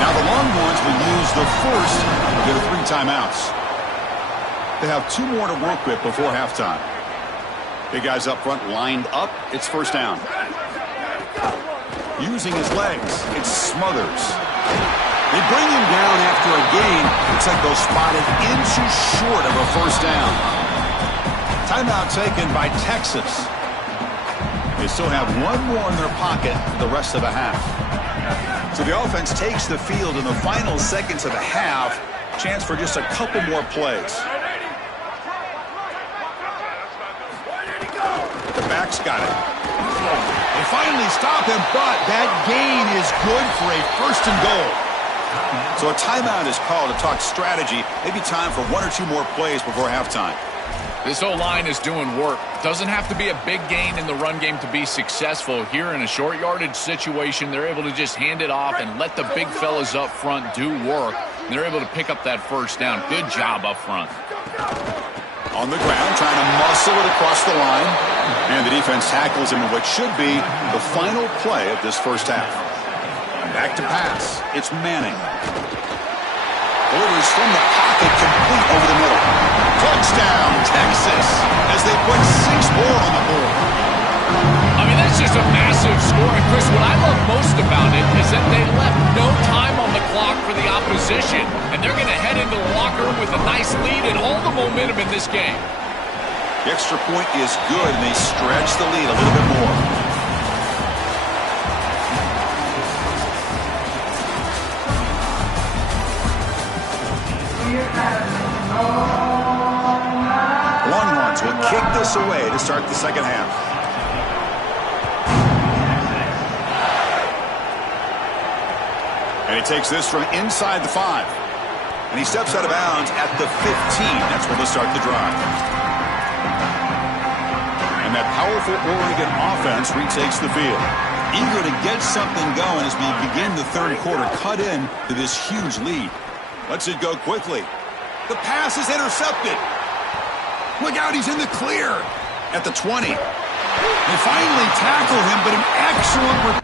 Now the Longhorns will use the first of their 3 timeouts. They have 2 more to work with before halftime. Big guys up front lined up. It's 1st down. Using his legs, it's Smothers. They bring him down after a gain. Looks like they'll spot it inches short of a 1st down. Timeout taken by Texas. They still have 1 more in their pocket for the rest of the half. So the offense takes the field in the final seconds of the half. Chance for just a couple more plays. The back's got it. They finally stop him, but that gain is good for a 1st and goal. So a timeout is called to talk strategy. Maybe time for 1 or 2 more plays before halftime. This O-line is doing work. Doesn't have to be a big gain in the run game to be successful. Here in a short yardage situation, they're able to just hand it off and let the big fellas up front do work. And they're able to pick up that 1st down. Good job up front. On the ground, trying to muscle it across the line. And the defense tackles him in what should be the final play of this 1st half. Back to pass. It's Manning. Delivers from the pocket, complete over the middle. Touchdown, Texas, as they put 6 more on the board. I mean, that's just a massive score. And Chris, what I love most about it is that they left no time on the clock for the opposition. And they're going to head into the locker room with a nice lead and all the momentum momentum in this game. The extra point is good, and they stretch the lead a little bit more. Longhorns will kick this away to start the second half. And he takes this from inside the 5. And he steps out of bounds at the 15. That's where they'll start the drive. And that powerful Oregon offense retakes the field. Eager to get something going as we begin the third quarter. Cut in to this huge lead. Lets it go quickly. The pass is intercepted. Look out, he's in the clear at the 20. They finally tackle him, but an excellent...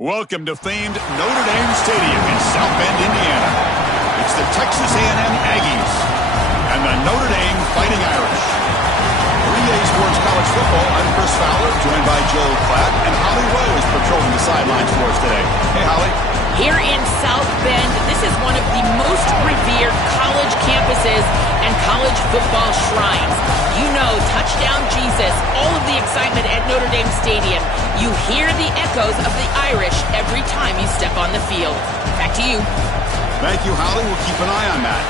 Welcome to famed Notre Dame Stadium in South Bend, Indiana. It's the Texas A&M Aggies and the Notre Dame Fighting Irish. 3A Sports College Football, I'm Chris Fowler, joined by Joel Klatt, and Holly Rowe is patrolling the sidelines for us today. Hey, Holly. Here in South Bend, this is one of the most revered college campuses and college football shrines. You know, touchdown Jesus, all of the excitement at Notre Dame Stadium. You hear the echoes of the Irish every time you step on the field. Back to you. Thank you, Holly. We'll keep an eye on that.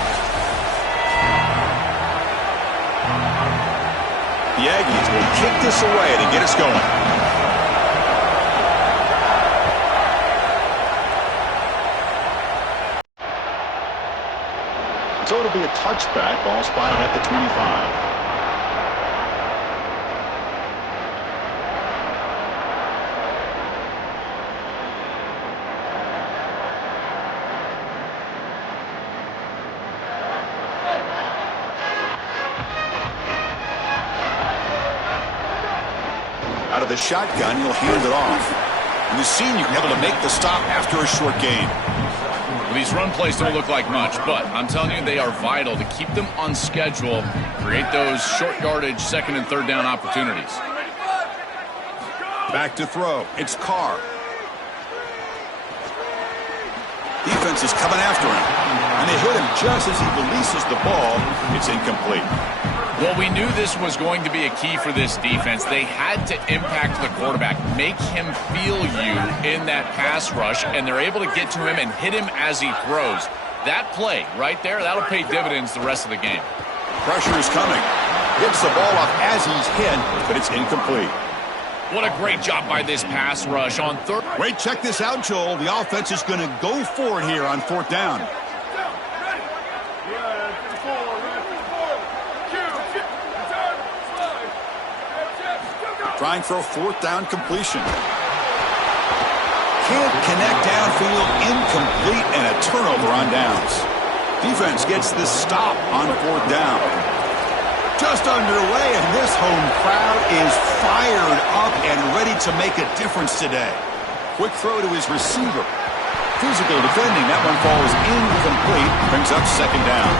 The Aggies will kick this away to get us going. So it'll be a touchback, ball spotted at the 25. Out of the shotgun, he'll hand it off. And the senior able to make the stop after a short gain. Well, these run plays don't look like much, but I'm telling you, they are vital to keep them on schedule, create those short yardage second and third down opportunities. Back to throw. It's Carr. Defense is coming after him. And they hit him just as he releases the ball. It's incomplete. Well, we knew this was going to be a key for this defense. They had to impact the quarterback, make him feel you in that pass rush, and they're able to get to him and hit him as he throws. That play right there, that'll pay dividends the rest of the game. Pressure is coming. Hits the ball off as he's hit, but it's incomplete. What a great job by this pass rush on third. Wait, check this out, Joel. The offense is going to go for it here on fourth down. Trying for a fourth down completion. Can't connect downfield, incomplete, and a turnover on downs. Defense gets the stop on fourth down. Just underway, and this home crowd is fired up and ready to make a difference today. Quick throw to his receiver. Physical defending. That one falls incomplete. Brings up second down.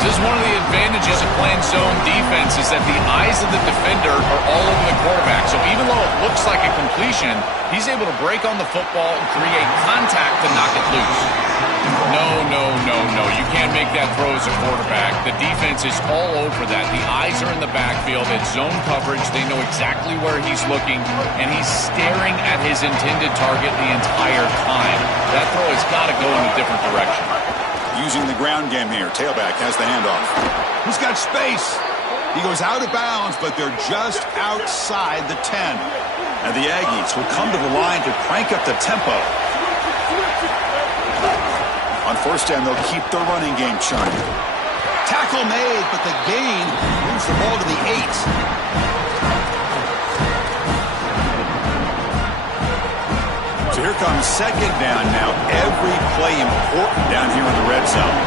This is one of the advantages of playing zone defense is that the eyes of the defender are all over the quarterback. So even though it looks like a completion, he's able to break on the football and create contact to knock it loose. No. You can't can't make that throw as a quarterback. The defense is all over that. The eyes are in the backfield. It's zone coverage. They know exactly where he's looking, and he's staring at his intended target the entire time. That throw has got to go in a different direction. Using the ground game here. Tailback has the handoff. He's got space. He goes out of bounds, but they're just outside the 10. And the Aggies will come to the line to crank up the tempo. On first down, they'll keep their running game churning. Tackle made, but the gain moves the ball to the 8. So here comes second down now. Every play important down here in the red zone.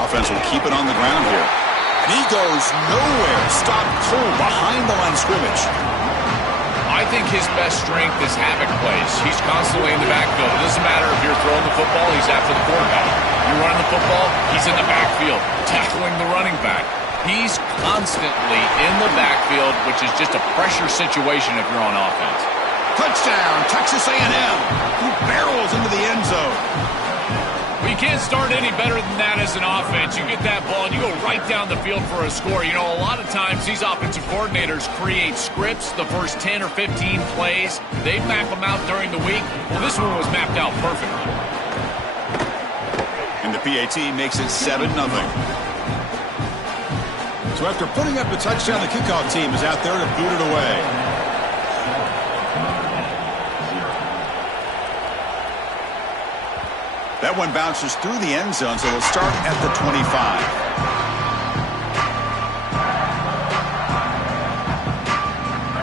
Offense will keep it on the ground here. And he goes nowhere. Stopped cold behind the line of scrimmage. I think his best strength is havoc plays. He's constantly in the backfield. It doesn't matter if you're throwing the football, he's after the quarterback. You're running the football, he's in the backfield, tackling the running back. He's constantly in the backfield, which is just a pressure situation if you're on offense. Touchdown, Texas A&M. He barrels into the end zone. We can't start any better than that as an offense. You get that ball and you go right down the field for a score. You know, a lot of times these offensive coordinators create scripts, the first 10 or 15 plays. They map them out during the week. Well, this one was mapped out perfectly. And the PAT makes it 7-0. So after putting up the touchdown, the kickoff team is out there to boot it away. That one bounces through the end zone, so it'll start at the 25.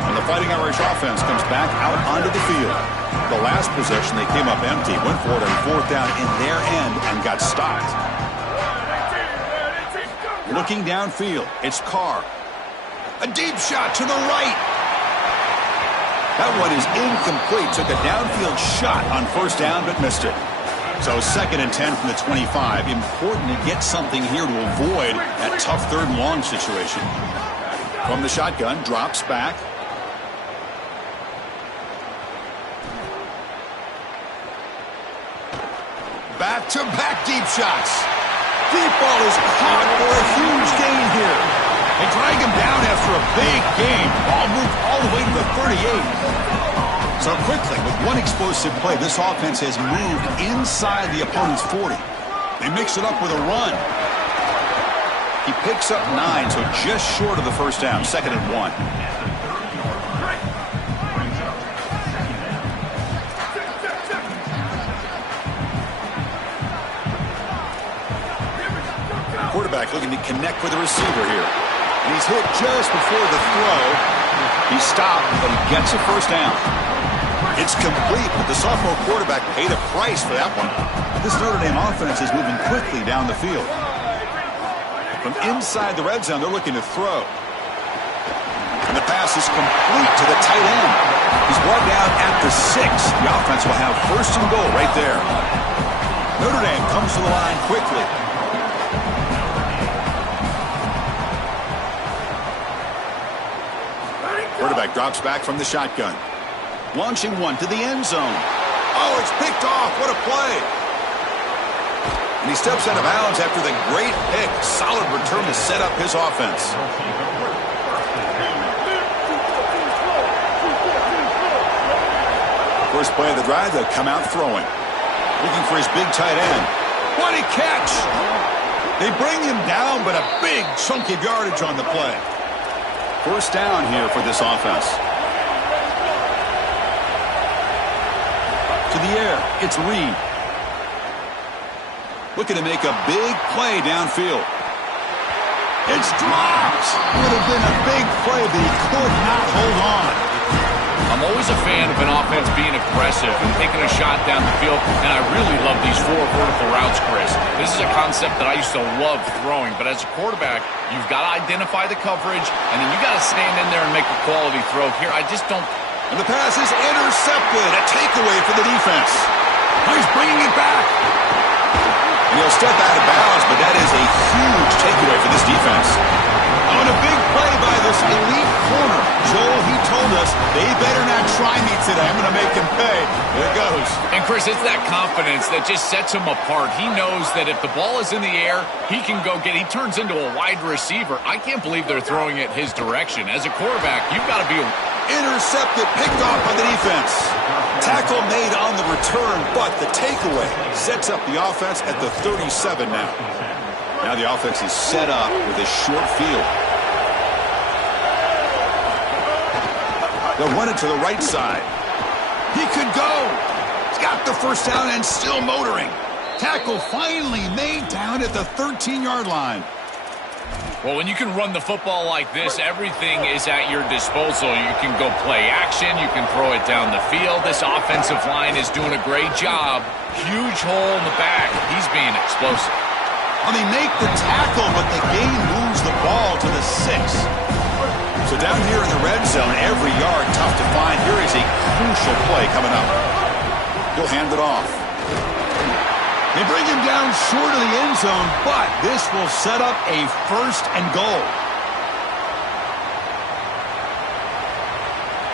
And the Fighting Irish offense comes back out onto the field. The last possession, they came up empty, went for it on fourth down in their end and got stopped. Looking downfield, it's Carr. A deep shot to the right. That one is incomplete. Took a downfield shot on first down, but missed it. So 2nd and 10 from the 25. Important to get something here to avoid that tough 3rd and long situation. From the shotgun, drops back. Back-to-back deep shots. Deep ball is caught for a huge gain here. They drag him down after a big gain. Ball moved all the way to the 38. So quickly, with one explosive play, this offense has moved inside the opponent's 40. They mix it up with a run. He picks up 9, so just short of the first down, 2nd and 1. Quarterback looking to connect with the receiver here. And he's hit just before the throw. He stopped, but he gets a first down. It's complete, but the sophomore quarterback paid a price for that one. This Notre Dame offense is moving quickly down the field. From inside the red zone, they're looking to throw. And the pass is complete to the tight end. He's brought down at the 6. The offense will have first and goal right there. Notre Dame comes to the line quickly. Quarterback drops back from the shotgun. Launching one to the end zone. Oh, it's picked off. What a play. And he steps out of bounds after the great pick. Solid return to set up his offense. First play of the drive, they'll come out throwing. Looking for his big tight end. What a catch. They bring him down, but a big chunk of yardage on the play. First down here for this offense. To the air, it's Reed. Looking to make a big play downfield. It's dropped. Would have been a big play, but he could not hold on. I'm always a fan of an offense being aggressive and taking a shot down the field, and I really love these 4 vertical routes, Chris. This is a concept that I used to love throwing, but as a quarterback, you've got to identify the coverage, and then you got to stand in there and make a quality throw. Here, I just don't. And the pass is intercepted. A takeaway for the defense. Now he's bringing it back. And he'll step out of bounds, but that is a huge takeaway for this defense. Oh, and And a big play by this elite corner. Joel, he told us they better not try me today. I'm going to make him pay. There it goes. And, Chris, it's that confidence that just sets him apart. He knows that if the ball is in the air, he can go get it. He turns into a wide receiver. I can't believe they're throwing it his direction. As a quarterback, you've got to be intercepted, picked off by the defense. Tackle made on the return, but the takeaway sets up the offense at the 37 now. Now the offense is set up with a short field. They'll run it to the right side. He could go. He's got the first down and still motoring. Tackle finally made down at the 13-yard line. Well, when you can run the football like this, everything is at your disposal. You can go play action. You can throw it down the field. This offensive line is doing a great job. Huge hole in the back. He's being explosive. Well, they make the tackle, but the game moves the ball to the 6. So down here in the red zone, every yard tough to find. Here is a crucial play coming up. He'll hand it off. They bring him down short of the end zone, but this will set up a 1st and goal.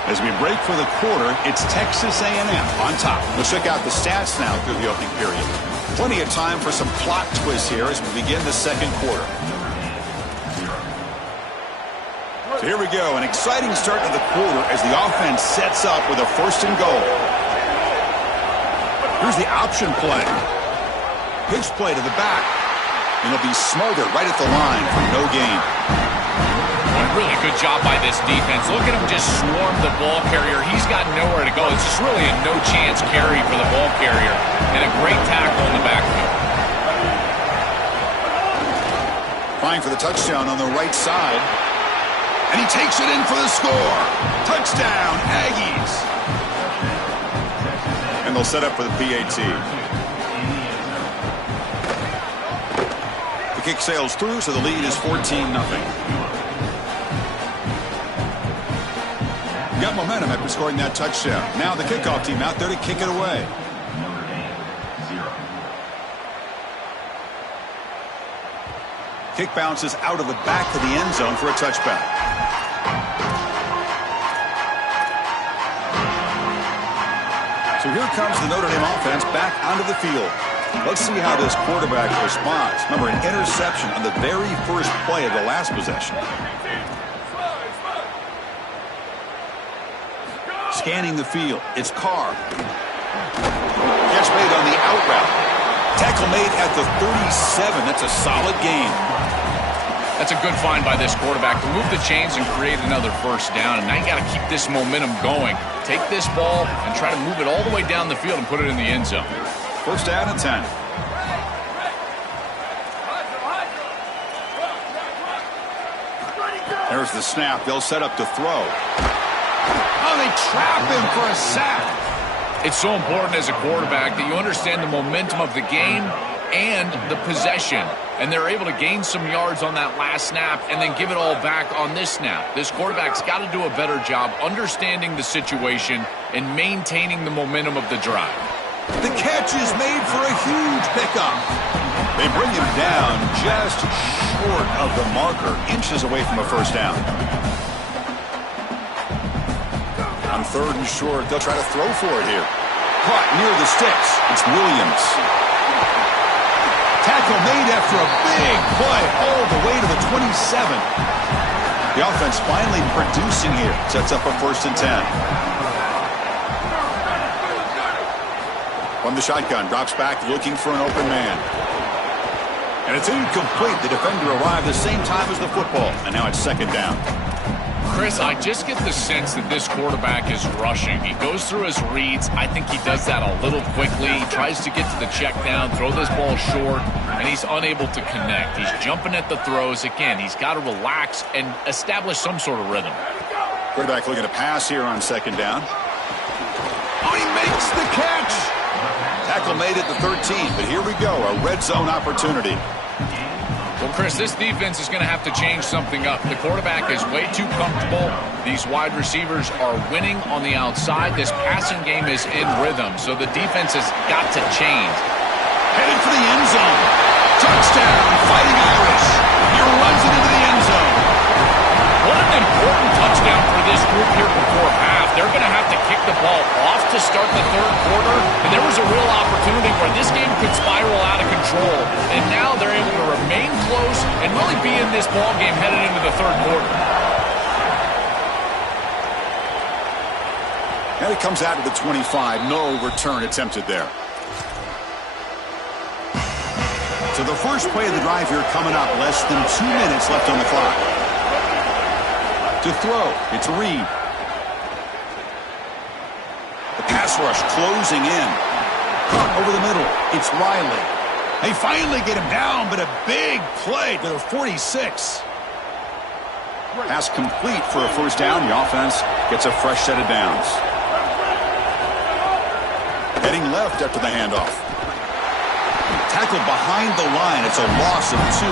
As we break for the quarter, it's Texas A&M on top. Let's check out the stats now through the opening period. Plenty of time for some plot twists here as we begin the second quarter. So here we go, an exciting start to the quarter as the offense sets up with a 1st and goal. Here's the option play. Pitch play to the back. And it'll be smothered right at the line for no gain. A really good job by this defense. Look at him just swarm the ball carrier. He's got nowhere to go. It's just really a no-chance carry for the ball carrier. And a great tackle in the backfield. Trying for the touchdown on the right side. And he takes it in for the score. Touchdown, Aggies. And they'll set up for the PAT. The kick sails through, so the lead is 14-0. Got momentum after scoring that touchdown. Now the kickoff team out there to kick it away. Kick bounces out of the back of the end zone for a touchback. So here comes the Notre Dame offense back onto the field. Let's see how this quarterback responds. Remember, an interception on the very first play of the last possession. Scanning the field. It's Carr. Catch made on the out route. Tackle made at the 37. That's a solid gain. That's a good find by this quarterback to move the chains and create another 1st down. And now you got to keep this momentum going. Take this ball and try to move it all the way down the field and put it in the end zone. 1st down and 10. There's the snap. They'll set up to throw. Oh, they trap him for a sack. It's so important as a quarterback that you understand the momentum of the game and the possession. And they're able to gain some yards on that last snap and then give it all back on this snap. This quarterback's got to do a better job understanding the situation and maintaining the momentum of the drive. The catch is made for a huge pickup. They bring him down just short of the marker, inches away from a 1st down. On 3rd and short, they'll try to throw for it here. Caught near the sticks. It's Williams. Tackle made after a big play all the way to the 27. The offense finally producing here. Sets up a 1st and 10. From the shotgun, drops back looking for an open man. And it's incomplete. The defender arrived the same time as the football. And now it's 2nd down. Chris, I just get the sense that this quarterback is rushing. He goes through his reads. I think he does that a little quickly. He tries to get to the check down, throw this ball short, and he's unable to connect. He's jumping at the throws. Again, he's got to relax and establish some sort of rhythm. Quarterback looking to pass here on 2nd down. Oh, he makes the catch. Tackle made at the 13, but here we go, a red zone opportunity. Well, Chris, this defense is going to have to change something up. The quarterback is way too comfortable. These wide receivers are winning on the outside. This passing game is in rhythm, so the defense has got to change. Headed for the end zone. Touchdown, Fighting Irish. He runs it into the end zone. an important touchdown for this group here before half. They're going to have to kick the ball off to start the third quarter, and there was a real opportunity where this game could spiral out of control, and now they're able to remain close and really be in this ball game headed into the third quarter. And it comes out to the 25. No return attempted there. So the first play of the drive here coming up. Less than 2 minutes left on the clock. To throw, it's Reed. The pass rush closing in. Over the middle, it's Riley. They finally get him down, but a big play to the 46. Pass complete for a first down. The offense gets a fresh set of downs. Heading left after the handoff. Tackled behind the line. It's a loss of 2.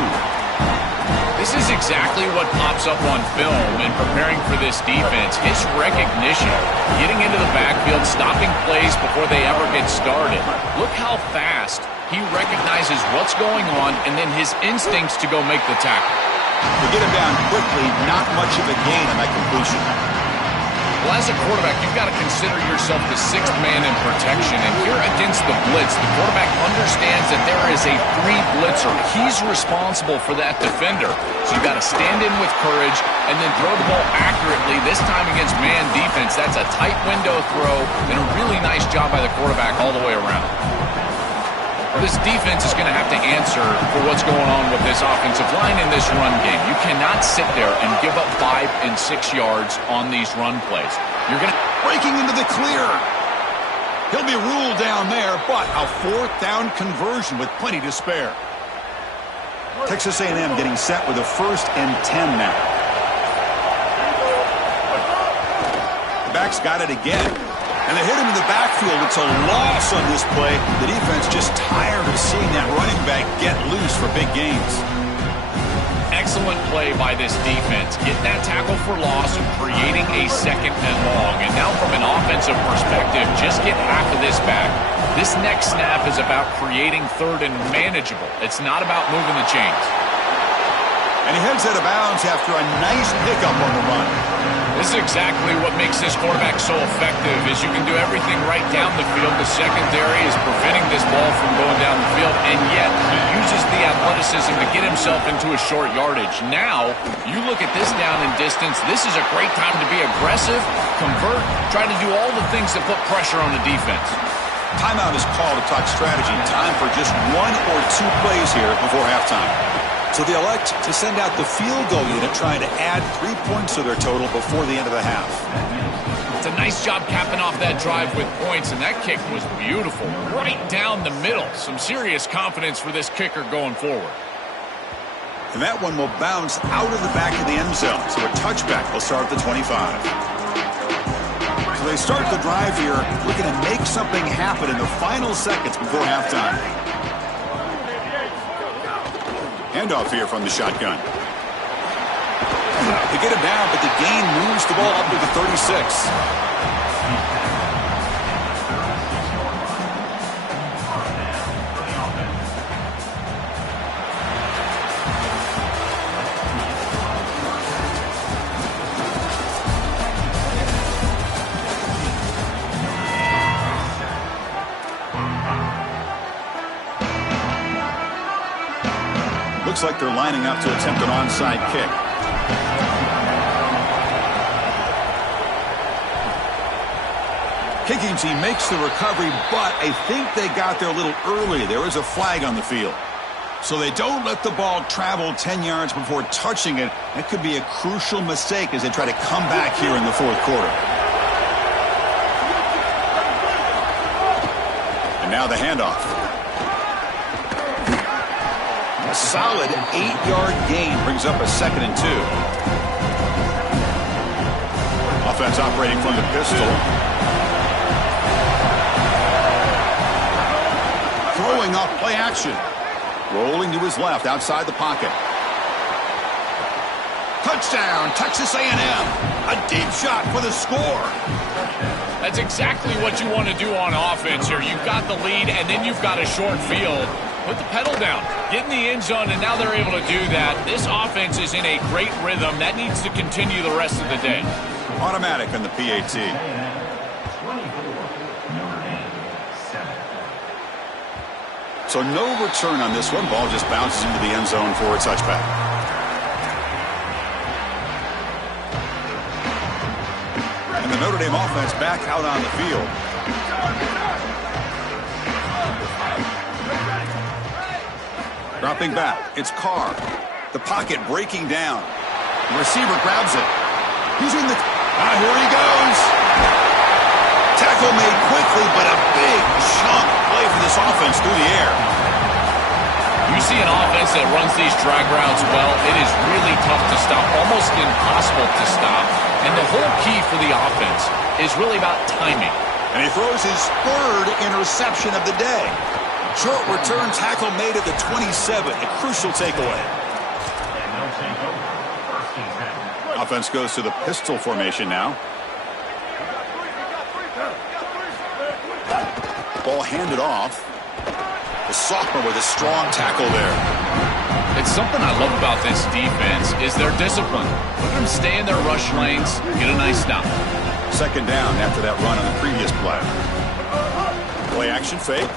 This is exactly what pops up on film in preparing for this defense. His recognition, getting into the backfield, stopping plays before they ever get started. Look how fast he recognizes what's going on and then his instincts to go make the tackle. To get him down quickly, not much of a gain on that completion. Well, as a quarterback, you've got to consider yourself the sixth man in protection. And here against the blitz, the quarterback understands that there is a free blitzer. He's responsible for that defender. So you've got to stand in with courage and then throw the ball accurately. This time against man defense, that's a tight window throw and a really nice job by the quarterback all the way around. This defense is going to have to answer for what's going on with this offensive line in this run game. You cannot sit there and give up 5 and 6 yards on these run plays. You're going to breaking into the clear. He'll be ruled down there, but a 4th down conversion with plenty to spare. Texas A&M getting set with a 1st and 10 now. The back's got it again. And they hit him in the backfield. It's a loss on this play. The defense just tired of seeing that running back get loose for big gains. Excellent play by this defense. Getting that tackle for loss and creating a 2nd and long. And now from an offensive perspective, just get half of this back. This next snap is about creating 3rd and manageable. It's not about moving the chains. And he heads out of bounds after a nice pickup on the run. This is exactly what makes this quarterback so effective, is you can do everything right down the field. The secondary is preventing this ball from going down the field, and yet he uses the athleticism to get himself into a short yardage. Now, you look at this down and distance, this is a great time to be aggressive, convert, try to do all the things that put pressure on the defense. Timeout is called to talk strategy. Time for just 1 or 2 plays here before halftime. So they elect to send out the field goal unit, trying to add 3 points to their total before the end of the half. It's a nice job capping off that drive with points, and that kick was beautiful. Right down the middle. Some serious confidence for this kicker going forward. And that one will bounce out of the back of the end zone. So a touchback will start at the 25. So they start the drive here, looking to make something happen in the final seconds before halftime. Handoff here from the shotgun. They get him down, but the gain moves the ball up to the 36. Looks like they're lining up to attempt an onside kick. Kicking team makes the recovery, but I think they got there a little early. There is a flag on the field. So they don't let the ball travel 10 yards before touching it. That could be a crucial mistake as they try to come back here in the 4th quarter. And now the handoff. A solid 8-yard gain brings up a 2nd and 2. Offense operating from the pistol. Throwing off play action. Rolling to his left outside the pocket. Touchdown, Texas A&M. A deep shot for the score. That's exactly what you want to do on offense here. You've got the lead, and then you've got a short field. Put the pedal down. Get in the end zone, and now they're able to do that. This offense is in a great rhythm. That needs to continue the rest of the day. Automatic on the PAT. So no return on this one. Ball just bounces into the end zone for a touchback. And the Notre Dame offense back out on the field. Dropping back, it's Carr. The pocket breaking down. The receiver grabs it. He's in the... here he goes. Tackle made quickly, but a big chunk play for this offense through the air. You see an offense that runs these drag routes well, it is really tough to stop, almost impossible to stop. And the whole key for the offense is really about timing. And he throws his third interception of the day. Short return tackle made at the 27. A crucial takeaway. Offense goes to the pistol formation now. Ball handed off. The sophomore with a strong tackle there. It's something I love about this defense is their discipline. Let them stay in their rush lanes, get a nice stop. Second down after that run on the previous play. Play action fake.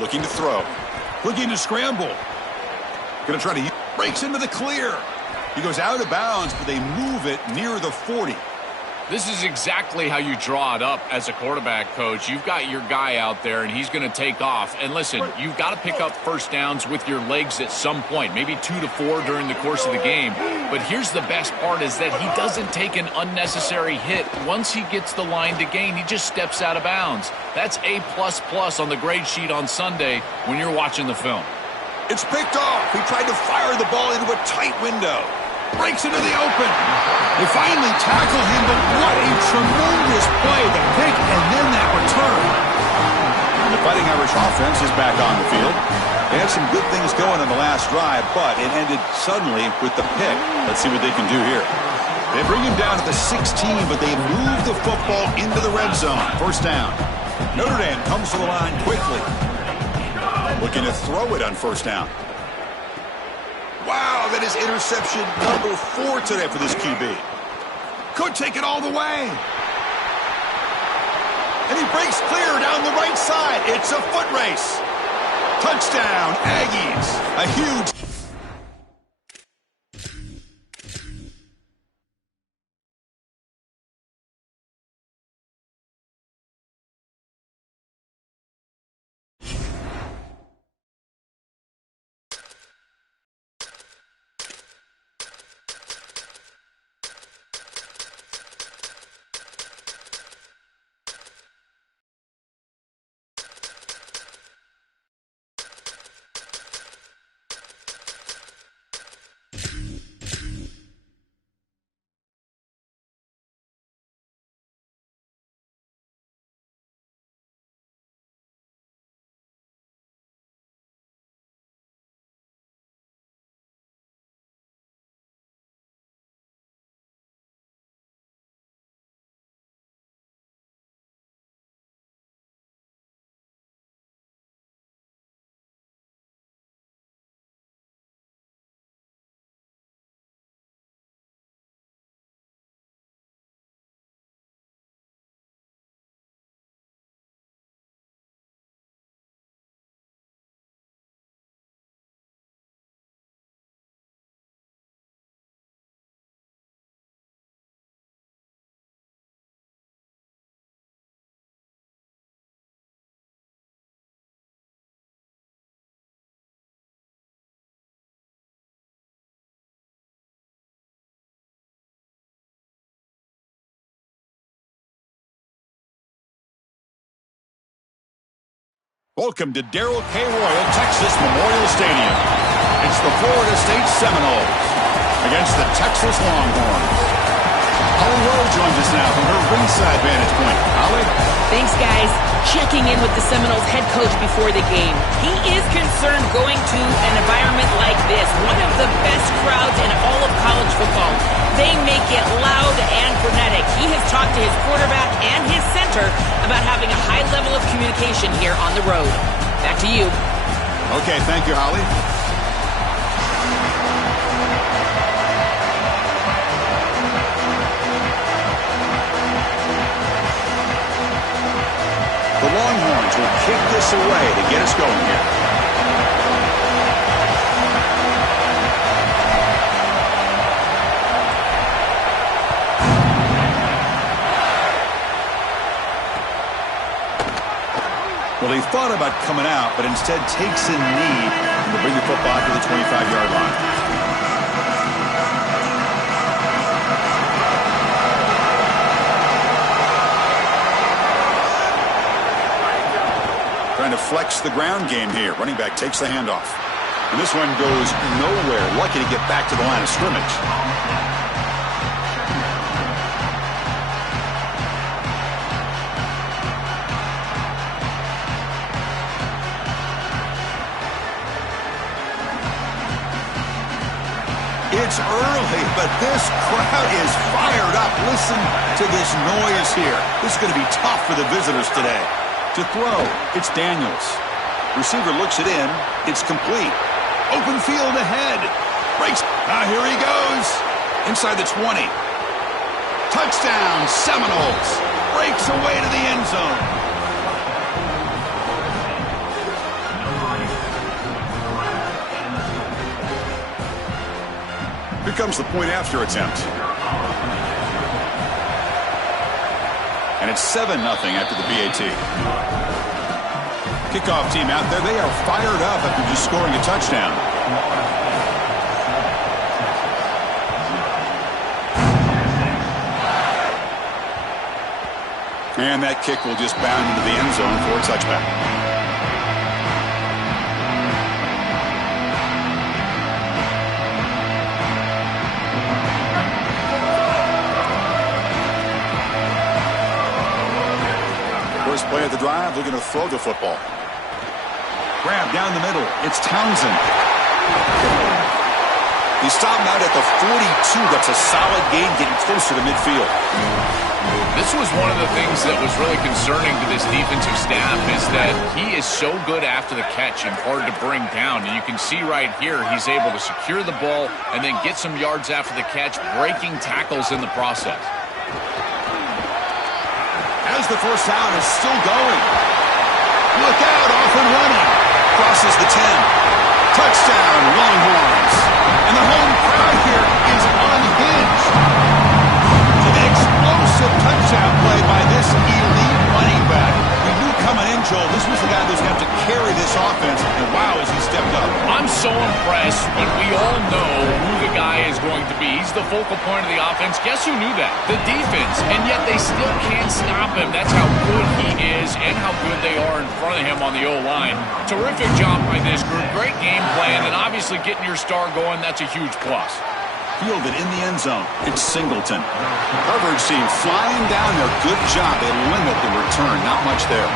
Looking to throw. Looking to scramble. Going to try to... breaks into the clear. He goes out of bounds, but they move it near the 40. This is exactly how you draw it up as a quarterback, coach. You've got your guy out there, and he's going to take off. And listen, you've got to pick up first downs with your legs at some point, maybe 2 to 4 during the course of the game. But here's the best part is that he doesn't take an unnecessary hit. Once he gets the line to gain, he just steps out of bounds. That's A++ on the grade sheet on Sunday when you're watching the film. It's picked off. He tried to fire the ball into a tight window. Breaks into the open. They finally tackle him, but what a tremendous play. The pick and then that return. And the Fighting Irish offense is back on the field. They had some good things going on the last drive, but it ended suddenly with the pick. Let's see what they can do here. They bring him down to the 16, but they move the football into the red zone. First down. Notre Dame comes to the line quickly. Looking to throw it on first down. Wow, that is interception number 4 today for this QB. Could take it all the way. And he breaks clear down the right side. It's a foot race. Touchdown, Aggies. A huge... Welcome to Darrell K. Royal, Texas Memorial Stadium. It's the Florida State Seminoles against the Texas Longhorns. Holly Rowe joins us now from her ringside vantage point. Holly? Thanks, guys. Checking in with the Seminoles head coach before the game. He is concerned going to an environment like this, one of the best crowds in all of college football. They make it loud and frenetic. He has talked to his quarterback and his center about having a high level of communication here on the road. Back to you. Okay, thank you, Holly. The Longhorns will kick this away to get us going here. Well, he thought about coming out, but instead takes a knee to bring the football to the 25-yard line. Trying to flex the ground game here. Running back takes the handoff. And this one goes nowhere. Lucky to get back to the line of scrimmage. It's early, but this crowd is fired up. Listen to this noise here. This is going to be tough for the visitors today. To throw, it's Daniels. Receiver looks it in. It's complete. Open field ahead. Breaks. Here he goes. Inside the 20. Touchdown, Seminoles. Breaks away to the end zone. Here comes the point after attempt. And it's 7-0 after the BAT. Kickoff team out there. They are fired up after just scoring a touchdown. And that kick will just bound into the end zone for a touchback. Play of the drive, looking to throw the football. Grab down the middle. It's Townsend. He's stopped out at the 42. That's a solid gain, getting closer to midfield. This was one of the things that was really concerning to this defensive staff is that he is so good after the catch and hard to bring down. And you can see right here he's able to secure the ball and then get some yards after the catch, breaking tackles in the process. As the first down is still going. Look out, off and running. Crosses the 10. Touchdown, Longhorns. And the home crowd here is unhinged. An explosive touchdown play by this elite running back. We knew coming in, Joel, this was the guy that was going to have to carry this offense. And wow, has he stepped up. I'm so impressed when we all know who the guy is going to be. He's the focal point of the offense. Guess who knew that? The defense. And yet they still can't stop him. That's how good he is and how good they are in front of him on the O-line. Terrific job by this group. Great game plan. And obviously getting your star going, that's a huge plus. Fielded in the end zone. It's Singleton. Coverage team flying down there. Good job. They limit the return. Not much there.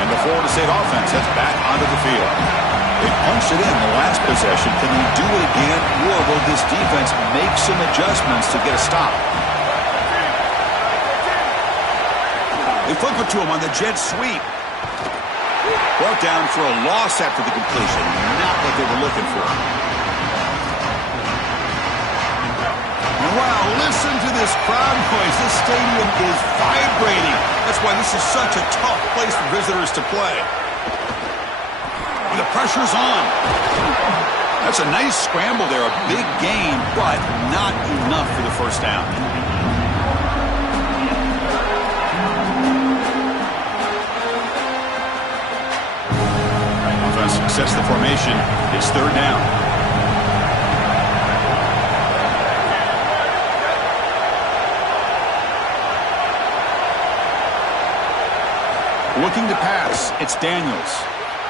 And the Florida State offense heads back onto the field. They punched it in the last possession. Can they do it again, or will this defense make some adjustments to get a stop? They flip it to him on the jet sweep. Brought down for a loss after the completion. Not what they were looking for. And wow, listen to this crowd noise. This stadium is vibrating. That's why this is such a tough place for visitors to play. The pressure's on. That's a nice scramble there. A big gain, but not enough for the first down. Offense sets the formation. It's third down. Looking to pass. It's Daniels.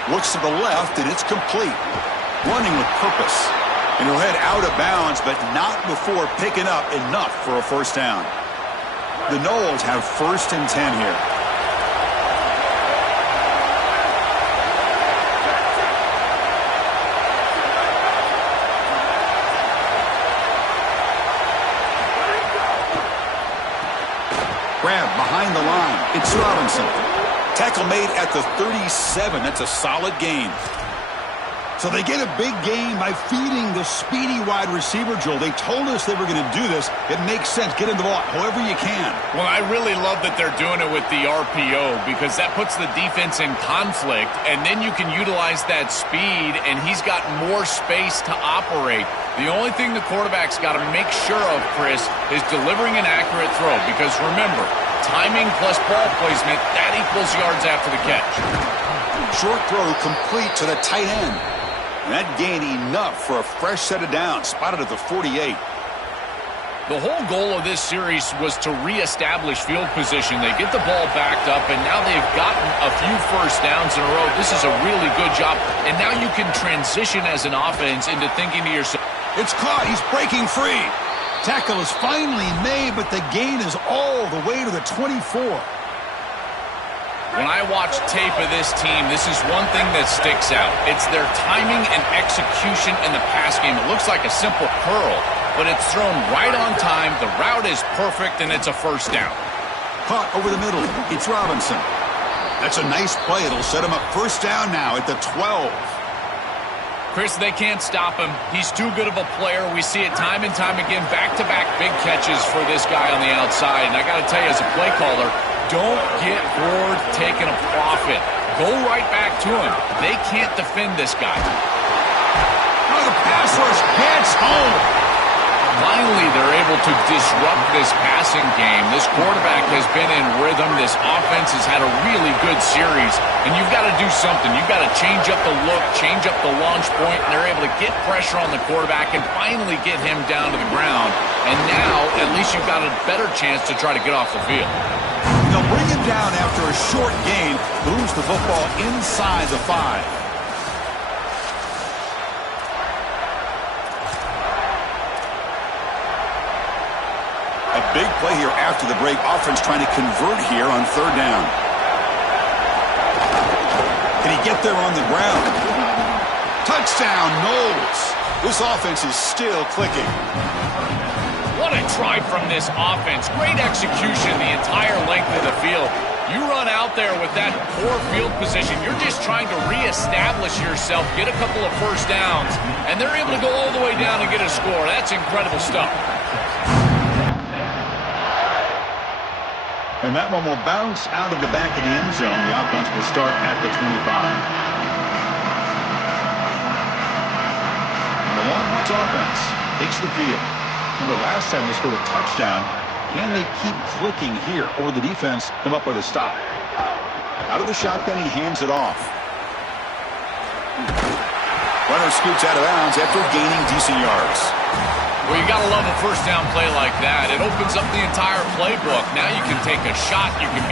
Looks to the left, and it's complete. Running with purpose. And he'll head out of bounds, but not before picking up enough for a first down. The Noles have 1st and 10 here. Grab behind the line. It's Robinson. Tackle made at the 37. That's a solid gain. So they get a big gain by feeding the speedy wide receiver, Joel. They told us they were going to do this. It makes sense. Get him the ball however you can. Well, I really love that they're doing it with the RPO because that puts the defense in conflict, and then you can utilize that speed, and he's got more space to operate. The only thing the quarterback's got to make sure of, Chris, is delivering an accurate throw because, remember, timing plus ball placement, that equals yards after the catch. Short throw complete to the tight end. And that gained enough for a fresh set of downs, spotted at the 48. The whole goal of this series was to reestablish field position. They get the ball backed up, and now they've gotten a few first downs in a row. This is a really good job. And now you can transition as an offense into thinking to yourself, it's caught. He's breaking free. Tackle is finally made, but the gain is all the way to the 24. When I watch tape of this team, this is one thing that sticks out. It's their timing and execution in the pass game. It looks like a simple curl, but it's thrown right on time. The route is perfect, and it's a first down. Caught over the middle. It's Robinson. That's a nice play. It'll set him up first down now at the 12. Chris, they can't stop him. He's too good of a player. We see it time and time again. Back-to-back big catches for this guy on the outside. And I got to tell you, as a play caller, don't get bored taking a profit. Go right back to him. They can't defend this guy. Oh, the pass rush gets home. Finally, they're able to disrupt this passing game. This quarterback has been in rhythm. This offense has had a really good series. And you've got to do something. You've got to change up the look, change up the launch point, and they're able to get pressure on the quarterback and finally get him down to the ground. And now, at least you've got a better chance to try to get off the field. They'll bring him down after a short gain, moves the football inside the 5. A big play here after the break. Offense trying to convert here on third down. Can he get there on the ground? Touchdown, Knowles. This offense is still clicking. What a try from this offense. Great execution the entire length of the field. You run out there with that poor field position. You're just trying to reestablish yourself, get a couple of first downs, and they're able to go all the way down and get a score. That's incredible stuff. And that one will bounce out of the back of the end zone. The offense will start at the 25. And the Longhorns offense takes the field. Remember last time they scored a touchdown. Can they keep clicking here, or the defense come up with a stop? Out of the shotgun, he hands it off. Runner scoots out of bounds after gaining decent yards. Well, you got to love a first down play like that. It opens up the entire playbook. Now you can take a shot. You can